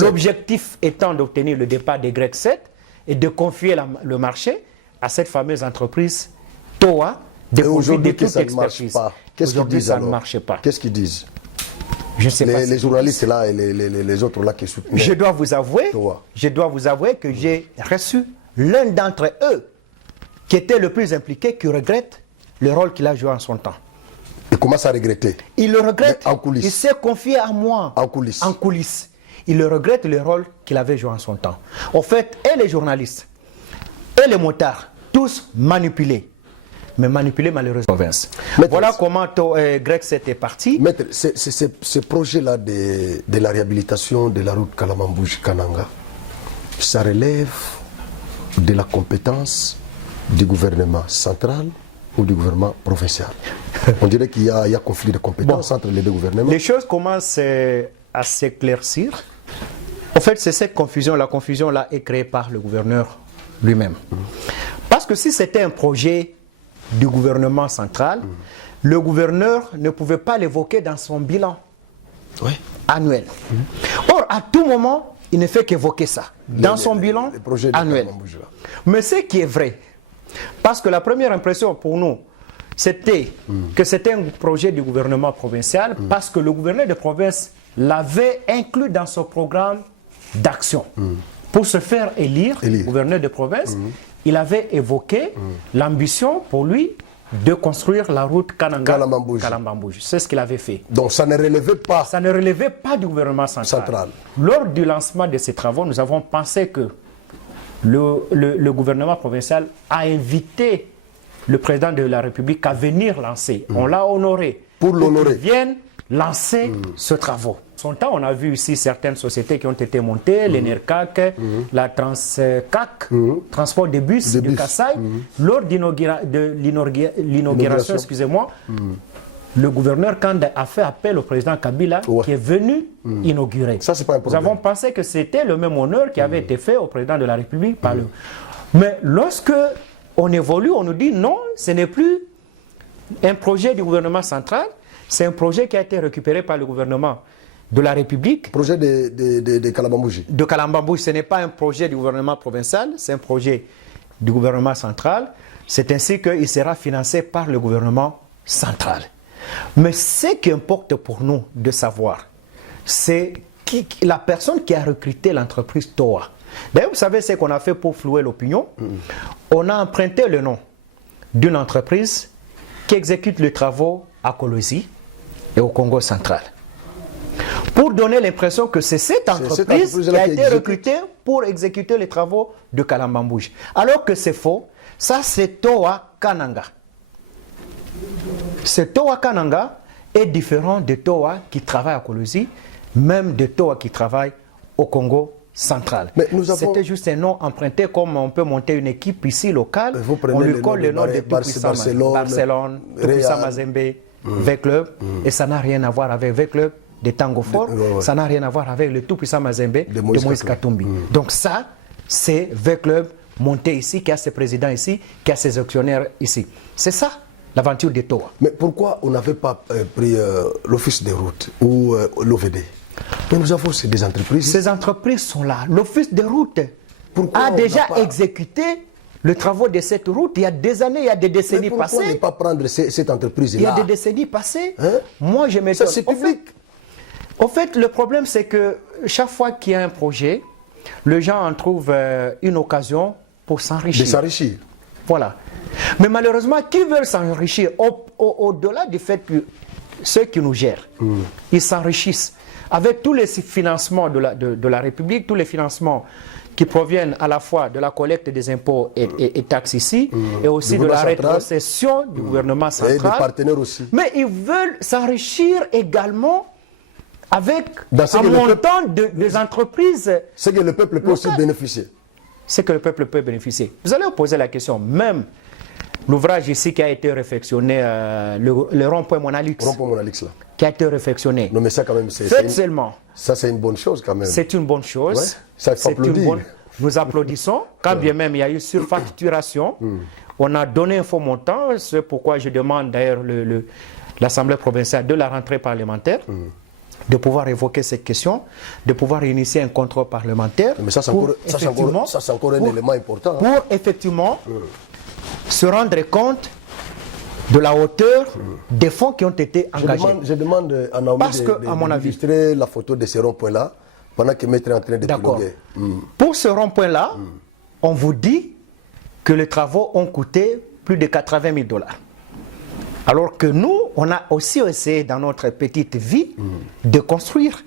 L'objectif étant d'obtenir le départ des Grecs 7 et de confier le marché à cette fameuse entreprise TOA, de confier de toute expertise. Qu'est-ce qu'ils disent ça ne marche pas. Qu'est-ce qu'ils disent? Je sais pas les journalistes là et les autres là qui soutiennent. Je dois vous avouer que j'ai reçu l'un d'entre eux qui était le plus impliqué, qui regrette le rôle qu'il a joué en son temps. Il commence à regretter. Il le regrette. En coulisses. Il s'est confié à moi. En coulisses. En coulisses. Il le regrette le rôle qu'il avait joué en son temps. En fait, et les journalistes, et les motards, tous manipulés. Mais manipulés malheureusement. Province. Voilà comment Greg s'était parti. Maître, ce projet-là de la réhabilitation de la route Kalamambouji-Kananga, ça relève de la compétence du gouvernement central ou du gouvernement provincial. On dirait qu'il y a conflit de compétences entre les deux gouvernements. Les choses commencent à s'éclaircir. En fait, c'est cette confusion. La confusion-là est créée par le gouverneur lui-même. Parce que si c'était un projet du gouvernement central, le gouverneur ne pouvait pas l'évoquer dans son bilan annuel. Or, à tout moment, il ne fait qu'évoquer ça dans son bilan annuel. Mais ce qui est vrai, parce que la première impression pour nous, c'était que c'était un projet du gouvernement provincial, parce que le gouverneur de province l'avait inclus dans son programme d'action. Pour se faire élire gouverneur de province, il avait évoqué l'ambition pour lui de construire la route Kananga-Kalambambouji. C'est ce qu'il avait fait. Donc ça ne relevait pas. Ça ne relevait pas du gouvernement central. Lors du lancement de ces travaux, nous avons pensé que le gouvernement provincial a invité le président de la République à venir lancer. On l'a honoré. Pour l'honorer. Qu'il vienne lancer ce travaux. Son temps, on a vu ici certaines sociétés qui ont été montées, l'ENERCAC, la Transcac, Transport des bus du Kassai. Lors de l'inauguration, excusez-moi, le gouverneur Kanda a fait appel au président Kabila qui est venu inaugurer. Ça, c'est pas un problème. Nous avons pensé que c'était le même honneur qui avait été fait au président de la République par le... Mais lorsque on évolue, on nous dit non, ce n'est plus un projet du gouvernement central, c'est un projet qui a été récupéré par le gouvernement de la République. Projet de Kalambambouji. De Kalambambouji, ce n'est pas un projet du gouvernement provincial, c'est un projet du gouvernement central. C'est ainsi qu'il sera financé par le gouvernement central. Mais ce qui importe pour nous de savoir, c'est la personne qui a recruté l'entreprise TOA. D'ailleurs, vous savez ce qu'on a fait pour flouer l'opinion. On a emprunté le nom d'une entreprise qui exécute les travaux à Kolosi et au Congo central. Pour donner l'impression que c'est cette entreprise qui a été recrutée pour exécuter les travaux de Kalambambouji. Alors que c'est faux, ça c'est TOA Kananga. Ce TOA Kananga est différent de TOA qui travaille à Kolosi, même de TOA qui travaille au Congo central. C'était juste un nom emprunté comme on peut monter une équipe ici locale. On lui colle le nom de Barcelone, Tout-Puissant Mazembe, V-Club, et ça n'a rien à voir avec V-Club de Tango Fort, ça n'a rien à voir avec le Tout-Puissant Mazembe de Moïse Katumbi. Donc ça, c'est V-Club monté ici, qui a ses présidents ici, qui a ses actionnaires ici. C'est ça l'aventure de TOA. Mais pourquoi on n'avait pas pris l'office des routes ou l'OVD? Mais nous avons des entreprises. Ces entreprises sont là. L'office des routes a déjà exécuté le travaux de cette route. Il y a des années, il y a des décennies passées. Pourquoi ne pas prendre cette entreprise-là? Il y a des décennies passées. Moi, je m'étonne. C'est public. En fait, le problème, c'est que chaque fois qu'il y a un projet, les gens en trouvent une occasion pour s'enrichir. De s'enrichir. Voilà. Mais malheureusement, qui veulent s'enrichir au-delà du fait que ceux qui nous gèrent, ils s'enrichissent avec tous les financements de la République, tous les financements qui proviennent à la fois de la collecte des impôts et taxes ici, et aussi de la rétrocession du gouvernement central. Et des partenaires aussi. Mais ils veulent s'enrichir également avec un montant des entreprises. C'est que le peuple peut aussi bénéficier. C'est que le peuple peut bénéficier. Vous allez vous poser la question, même l'ouvrage ici qui a été réfectionné, le rond-point Monalix. Rond-point Monalix là. Qui a été réfectionné. Non mais ça quand même, c'est seulement. Ça c'est une bonne chose quand même. C'est une bonne chose. Ouais. Ça il faut applaudir. nous applaudissons, quand bien même il y a eu surfacturation. On a donné un faux montant, c'est pourquoi je demande d'ailleurs l'Assemblée provinciale de la rentrée parlementaire de pouvoir évoquer cette question, de pouvoir initier un contrôle parlementaire. Mais ça, c'est encore un élément important. Pour effectivement se rendre compte de la hauteur des fonds qui ont été engagés. Je demande à Naomi d'illustrer la photo de ce rond-point-là pendant que Maître est en train de piloguer. Pour ce rond-point-là, on vous dit que les travaux ont coûté plus de 80 000 $. Alors que nous, on a aussi essayé dans notre petite vie de construire.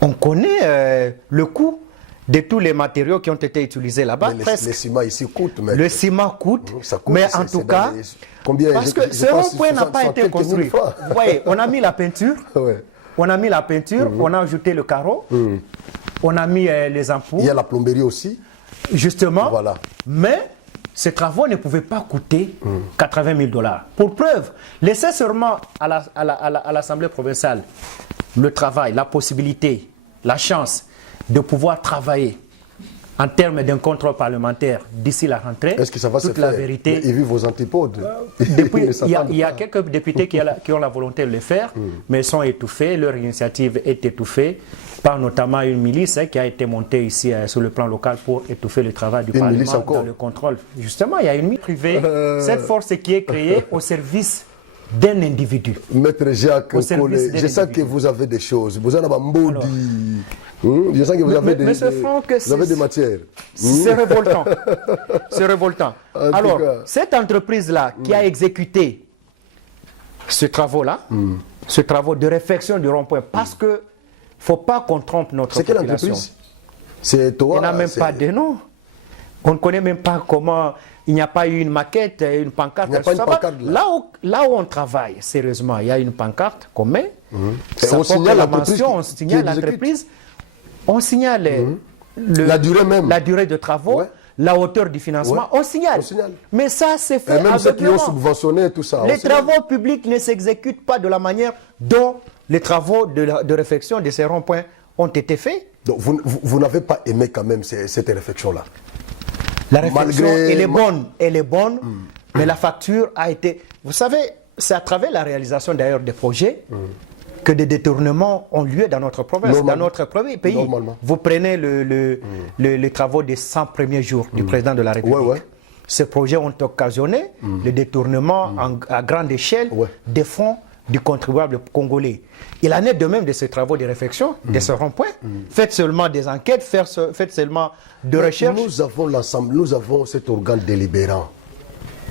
On connaît le coût de tous les matériaux qui ont été utilisés là-bas. Le ciment ici coûte. Mais le ciment coûte, mais en tout cas, parce que ce rond-point n'a pas été construit. Vous voyez, on a mis la peinture, on a mis la peinture, on a ajouté le carreau, on a mis les ampoules. Il y a la plomberie aussi. Justement, voilà. Mais ces travaux ne pouvaient pas coûter 80 000 $. Pour preuve, laissez seulement à l'Assemblée provinciale le travail, la possibilité, la chance de pouvoir travailler en termes d'un contrôle parlementaire d'ici la rentrée. Est-ce que ça va toute se la faire? vérité. Et vu vos antipodes. Il y a quelques députés qui ont la volonté de le faire, mais ils sont étouffés, leur initiative est étouffée par notamment une milice qui a été montée ici sur le plan local pour étouffer le travail du Parlement dans le contrôle. Justement, il y a une milice privée, cette force qui est créée au service d'un individu. Maître Jacques Collet, je sens que vous avez des choses. Vous en avez un maudit. Je sens que vous avez des matières. C'est révoltant. C'est révoltant. Alors, cette entreprise-là qui a exécuté ce travaux-là, ce travaux de réfection du rond-point, parce que il ne faut pas qu'on trompe notre population. C'est quelle entreprise? C'est toi. Il n'y a même pas de nom. On ne connaît même pas comment. Il n'y a pas eu une maquette, une pancarte. Il n'y a pas une pancarte là où on travaille sérieusement, il y a une pancarte qu'on met. Ça on signale la mention, on signale l'entreprise, on signale la durée même. La durée de travaux, la hauteur du financement, on signale. Mais ça, c'est fait et même ceux qui ont subventionné tout ça. Les travaux publics ne s'exécutent pas de la manière dont les travaux de réfection de ces ronds-points ont été faits. Donc vous n'avez pas aimé quand même cette réflexion-là? La réflexion, elle est bonne, mais la facture a été... Vous savez, c'est à travers la réalisation d'ailleurs des projets que des détournements ont lieu dans notre province, dans notre pays. Normalement. Vous prenez les travaux des 100 premiers jours du président de la République. Ces projets ont occasionné le détournement à grande échelle des fonds du contribuable congolais. Il en est de même de ces travaux de réflexion, de ce rond-point. Faites seulement des enquêtes, faites seulement de recherche. Nous avons l'ensemble, nous avons cet organe délibérant.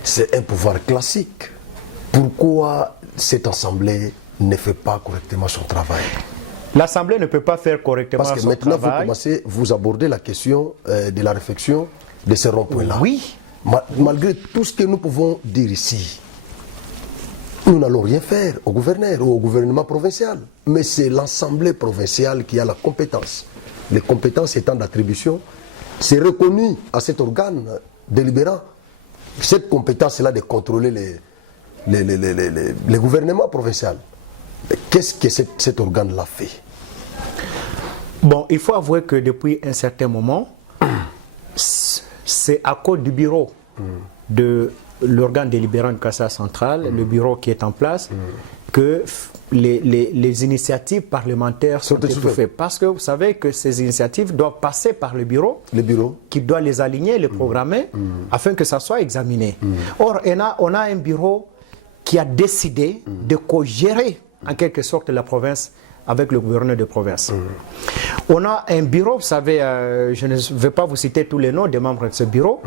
C'est un pouvoir classique. Pourquoi cette assemblée ne fait pas correctement son travail? L'assemblée ne peut pas faire correctement son travail. Parce que maintenant, vous abordez la question de la réflexion de ces ronds-points-là. Oui. Malgré tout ce que nous pouvons dire ici, nous n'allons rien faire au gouverneur ou au gouvernement provincial. Mais c'est l'Assemblée provinciale qui a la compétence. Les compétences étant d'attribution, c'est reconnu à cet organe délibérant. Cette compétence-là de contrôler les gouvernements provinciaux. Qu'est-ce que cet organe-là fait? Bon, il faut avouer que depuis un certain moment, c'est à cause du bureau de l'organe délibérant de Kassa centrale, le bureau qui est en place, que les initiatives parlementaires sont étouffées. Parce que vous savez que ces initiatives doivent passer par le bureau qui doit les aligner, les programmer, afin que ça soit examiné. Or, on a un bureau qui a décidé de co-gérer en quelque sorte la province avec le gouverneur de province. On a un bureau, vous savez, je ne vais pas vous citer tous les noms des membres de ce bureau,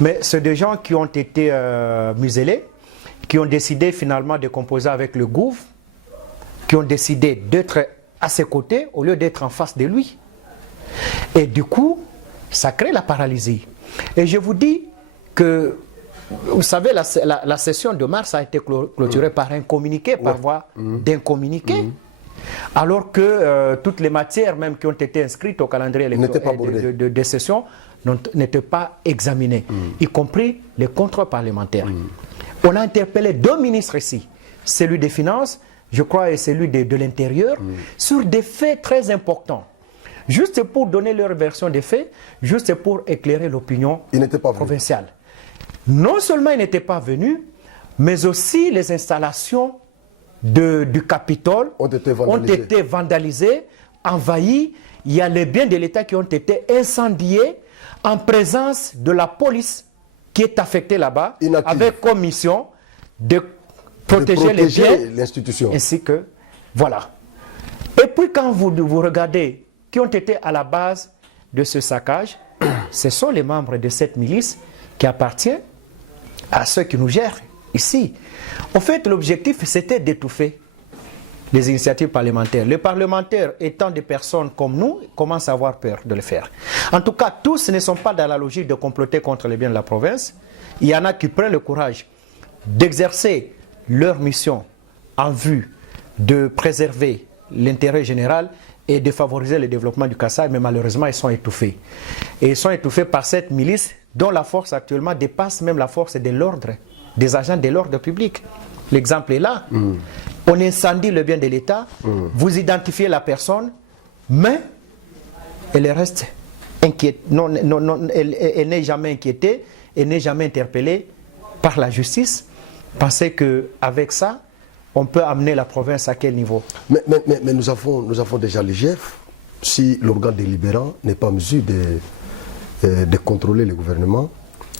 mais c'est des gens qui ont été muselés, qui ont décidé finalement de composer avec le gouv, qui ont décidé d'être à ses côtés au lieu d'être en face de lui. Et du coup, ça crée la paralysie. Et je vous dis que, vous savez, la session de mars a été clôturée par un communiqué, par voie d'un communiqué, alors que toutes les matières même qui ont été inscrites au calendrier de session n'étaient pas examinées, y compris les contrôles parlementaires. On a interpellé 2 ministres ici, celui des Finances, je crois, et celui de l'Intérieur, sur des faits très importants. juste pour donner leur version des faits, juste pour éclairer l'opinion provinciale. Non seulement ils n'étaient pas venus, mais aussi les installations du Capitole ont été vandalisées, envahies. Il y a les biens de l'État qui ont été incendiés en présence de la police qui est affectée là-bas, avec comme mission de protéger les biens, l'institution. Ainsi que, voilà. Et puis quand vous regardez qui ont été à la base de ce saccage, ce sont les membres de cette milice qui appartient à ceux qui nous gèrent ici. En fait, l'objectif, c'était d'étouffer les initiatives parlementaires. Les parlementaires, étant des personnes comme nous, commencent à avoir peur de le faire. En tout cas, tous ne sont pas dans la logique de comploter contre les biens de la province. Il y en a qui prennent le courage d'exercer leur mission en vue de préserver l'intérêt général et de favoriser le développement du Kasaï, mais malheureusement, ils sont étouffés. Et ils sont étouffés par cette milice dont la force actuellement dépasse même la force de l'ordre, des agents de l'ordre public. L'exemple est là. On incendie le bien de l'État, vous identifiez la personne, mais elle reste inquiète. Elle n'est jamais inquiétée, elle n'est jamais interpellée par la justice. Pensez qu'avec ça, on peut amener la province à quel niveau? Mais nous avons déjà l'IGF. Si l'organe délibérant n'est pas en mesure de contrôler le gouvernement,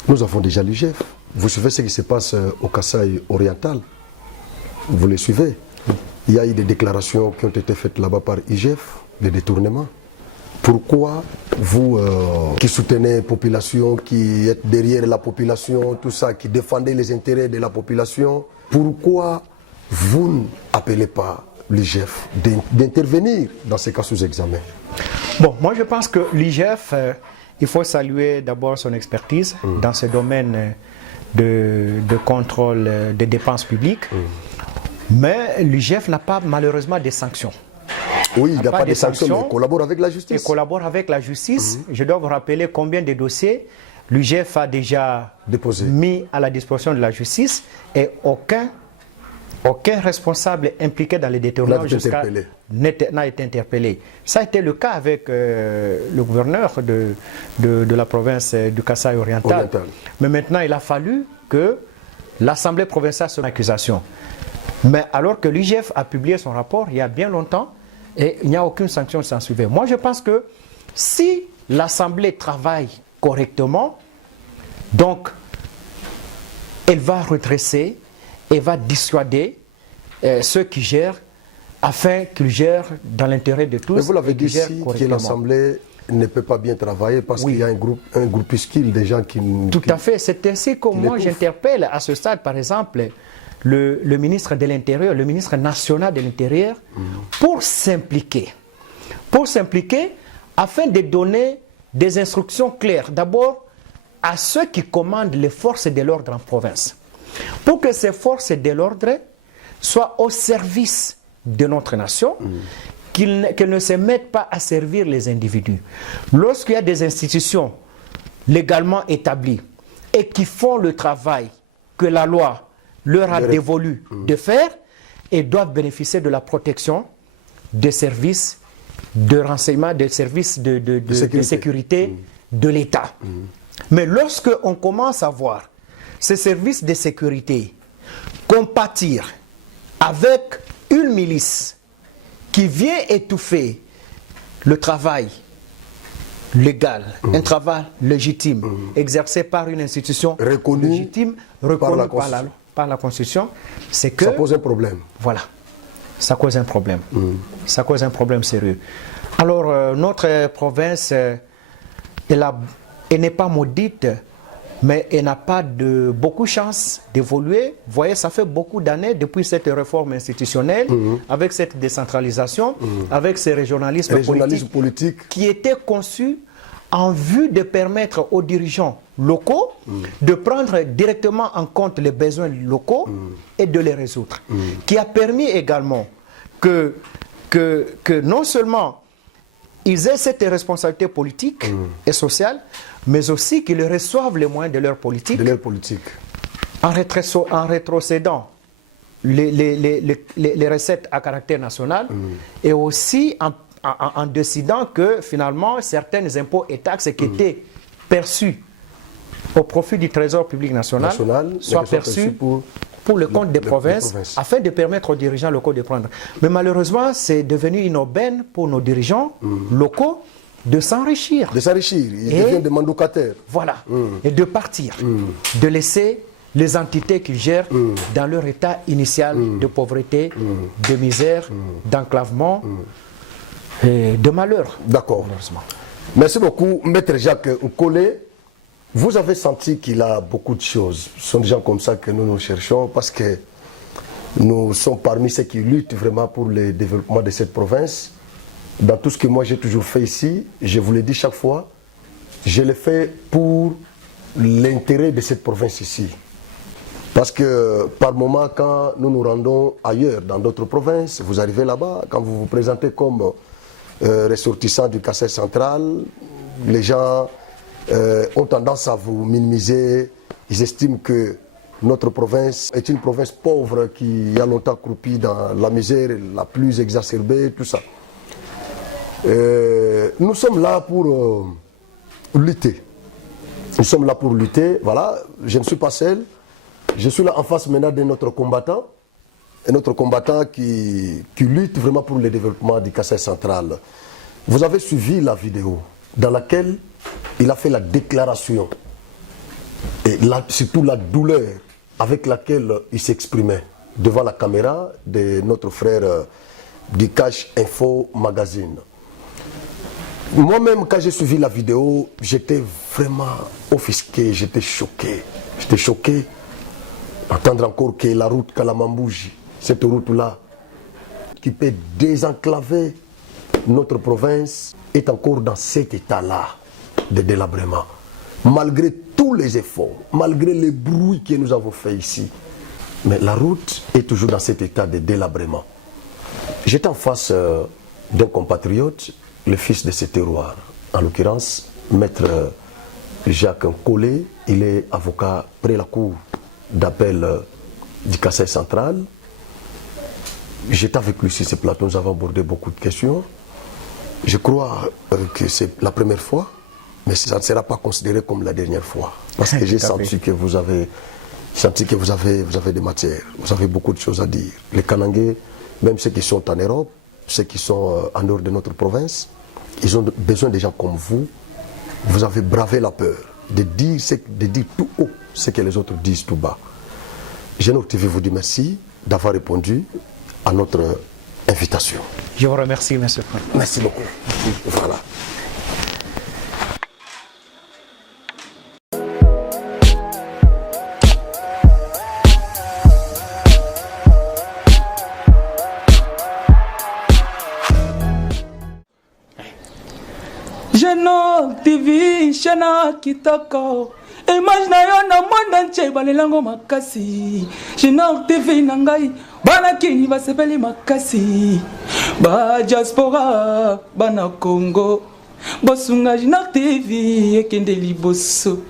nous avons déjà l'IGF. Vous suivez ce qui se passe au Kasaï oriental. Vous le suivez. Il y a eu des déclarations qui ont été faites là-bas par IGF, des détournements. Pourquoi vous qui soutenez la population, qui êtes derrière la population, tout ça, qui défendez les intérêts de la population, pourquoi vous n'appelez pas l'IGF d'intervenir dans ces cas sous examen? Bon, moi je pense que l'IGF, il faut saluer d'abord son expertise dans ce domaine de contrôle des dépenses publiques. Mais l'IGF n'a pas malheureusement des sanctions. Oui, il n'y a pas de sanctions, mais il collabore avec la justice. Il collabore avec la justice. Je dois vous rappeler combien de dossiers l'IGF a déjà mis à la disposition de la justice et aucun responsable impliqué dans les détournements jusqu'à n'a été interpellé. Ça a été le cas avec le gouverneur de la province du Kasaï oriental. Mais maintenant, il a fallu que l'Assemblée provinciale soit en accusation. Mais alors que l'IGF a publié son rapport il y a bien longtemps et il n'y a aucune sanction sans suivre. Moi, je pense que si l'Assemblée travaille correctement, donc elle va redresser et va dissuader ceux qui gèrent afin qu'ils gèrent dans l'intérêt de tous. Mais vous l'avez dit ici que l'Assemblée ne peut pas bien travailler parce qu'il y a un groupuscule de gens qui... Tout à fait. C'est ainsi que moi j'interpelle à ce stade, par exemple, le ministre de l'Intérieur, le ministre national de l'Intérieur, pour s'impliquer afin de donner des instructions claires. D'abord, à ceux qui commandent les forces de l'ordre en province, pour que ces forces de l'ordre soient au service de notre nation, qu'elles ne se mettent pas à servir les individus. Lorsqu'il y a des institutions légalement établies et qui font le travail que la loi leur a dévolu de faire, et doivent bénéficier de la protection des services de renseignement, des services de sécurité de l'État. Mais lorsque on commence à voir ces services de sécurité compatir avec une milice qui vient étouffer le travail légal, un travail légitime, exercé par une institution légitime, reconnue par la Constitution, c'est que... Ça pose un problème. Voilà. Ça cause un problème. Ça cause un problème sérieux. Alors, notre province, elle n'est pas maudite, mais elle n'a pas beaucoup de chance d'évoluer. Vous voyez, ça fait beaucoup d'années depuis cette réforme institutionnelle, avec cette décentralisation, avec ce régionalisme politique qui était conçu en vue de permettre aux dirigeants locaux de prendre directement en compte les besoins locaux et de les résoudre. Qui a permis également que non seulement ils aient cette responsabilité politique et sociale, mais aussi qu'ils reçoivent les moyens de leur politique, en rétrocédant les recettes à caractère national et aussi en décidant que finalement certains impôts et taxes qui étaient perçus au profit du Trésor public national soient perçus pour le compte des provinces, afin de permettre aux dirigeants locaux de prendre. Mais malheureusement, c'est devenu une aubaine pour nos dirigeants locaux de s'enrichir. De s'enrichir, ils deviennent des mandocataires. Voilà, et de partir, de laisser les entités qu'ils gèrent dans leur état initial de pauvreté, de misère, d'enclavement et de malheur. D'accord. Merci beaucoup, Maître Jacques Nkole. Vous avez senti qu'il a beaucoup de choses. Ce sont des gens comme ça que nous cherchons parce que nous sommes parmi ceux qui luttent vraiment pour le développement de cette province. Dans tout ce que moi j'ai toujours fait ici, je vous l'ai dit chaque fois, je l'ai fait pour l'intérêt de cette province ici. Parce que par moment, quand nous nous rendons ailleurs, dans d'autres provinces, vous arrivez là-bas, quand vous vous présentez comme ressortissant du Kassai central, les gens ont tendance à vous minimiser. Ils estiment que notre province est une province pauvre qui a longtemps croupi dans la misère la plus exacerbée, tout ça. Nous sommes là pour lutter. Nous sommes là pour lutter. Voilà, je ne suis pas seul. Je suis là en face maintenant de notre combattant. Et notre combattant qui lutte vraiment pour le développement du Kassai central. Vous avez suivi la vidéo dans laquelle il a fait la déclaration et surtout la douleur avec laquelle il s'exprimait devant la caméra de notre frère du Cash Info Magazine. Moi-même, quand j'ai suivi la vidéo, j'étais vraiment offusqué, j'étais choqué. J'étais choqué d'entendre encore que la route Kalamambouji, cette route-là, qui peut désenclaver notre province, est encore dans cet état-là de délabrement. Malgré tous les efforts, malgré les bruits que nous avons faits ici, mais la route est toujours dans cet état de délabrement. J'étais en face d'un compatriote, le fils de ce terroir, en l'occurrence, Maître Jacques Nkole. Il est avocat près la cour d'appel du Kassai central. J'étais avec lui sur ce plateau, nous avons abordé beaucoup de questions. Je crois que c'est la première fois, mais ça ne sera pas considéré comme la dernière fois. Parce que j'ai senti que vous avez des matières, vous avez beaucoup de choses à dire. Les Kanangais, même ceux qui sont en Europe, ceux qui sont en dehors de notre province, ils ont besoin de gens comme vous. Vous avez bravé la peur de dire tout haut ce que les autres disent tout bas. Genok TV vous dit merci d'avoir répondu à notre invitation. Je vous remercie, monsieur. Merci beaucoup. Voilà. Genok TV, Shana Kitoko. Image na yo na monde entier balelango makasi. Genok TV nangai bana kini basepeli makasi. Ba diaspora bana Congo bosunga Genok TV ekende liboso.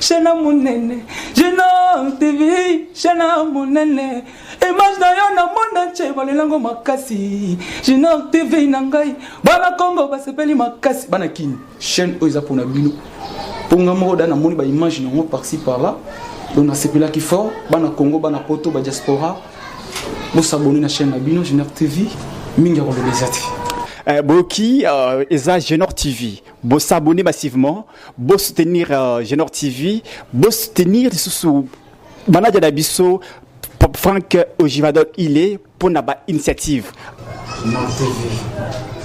Shana munene Genok TV shana munene. Image na yo na monde entier balelango makasi. Genok TV nangai bana Congo basepeli makasi bana kini. Chaîne oza pona bino. Pour nous dans mon ba image non par-ci par-là. Donc na sepela qui fort, bana Congo, bana Poto, ba diaspora. Vous s'abonner à la chaîne Abino Genok TV, minga ko bezati. Boki eza Genok TV. Vous s'abonner massivement, vous soutenir Genok TV, vous soutenir sous manager d'Abisso Franck Ojivadok il est pour na ba initiative. Genok TV.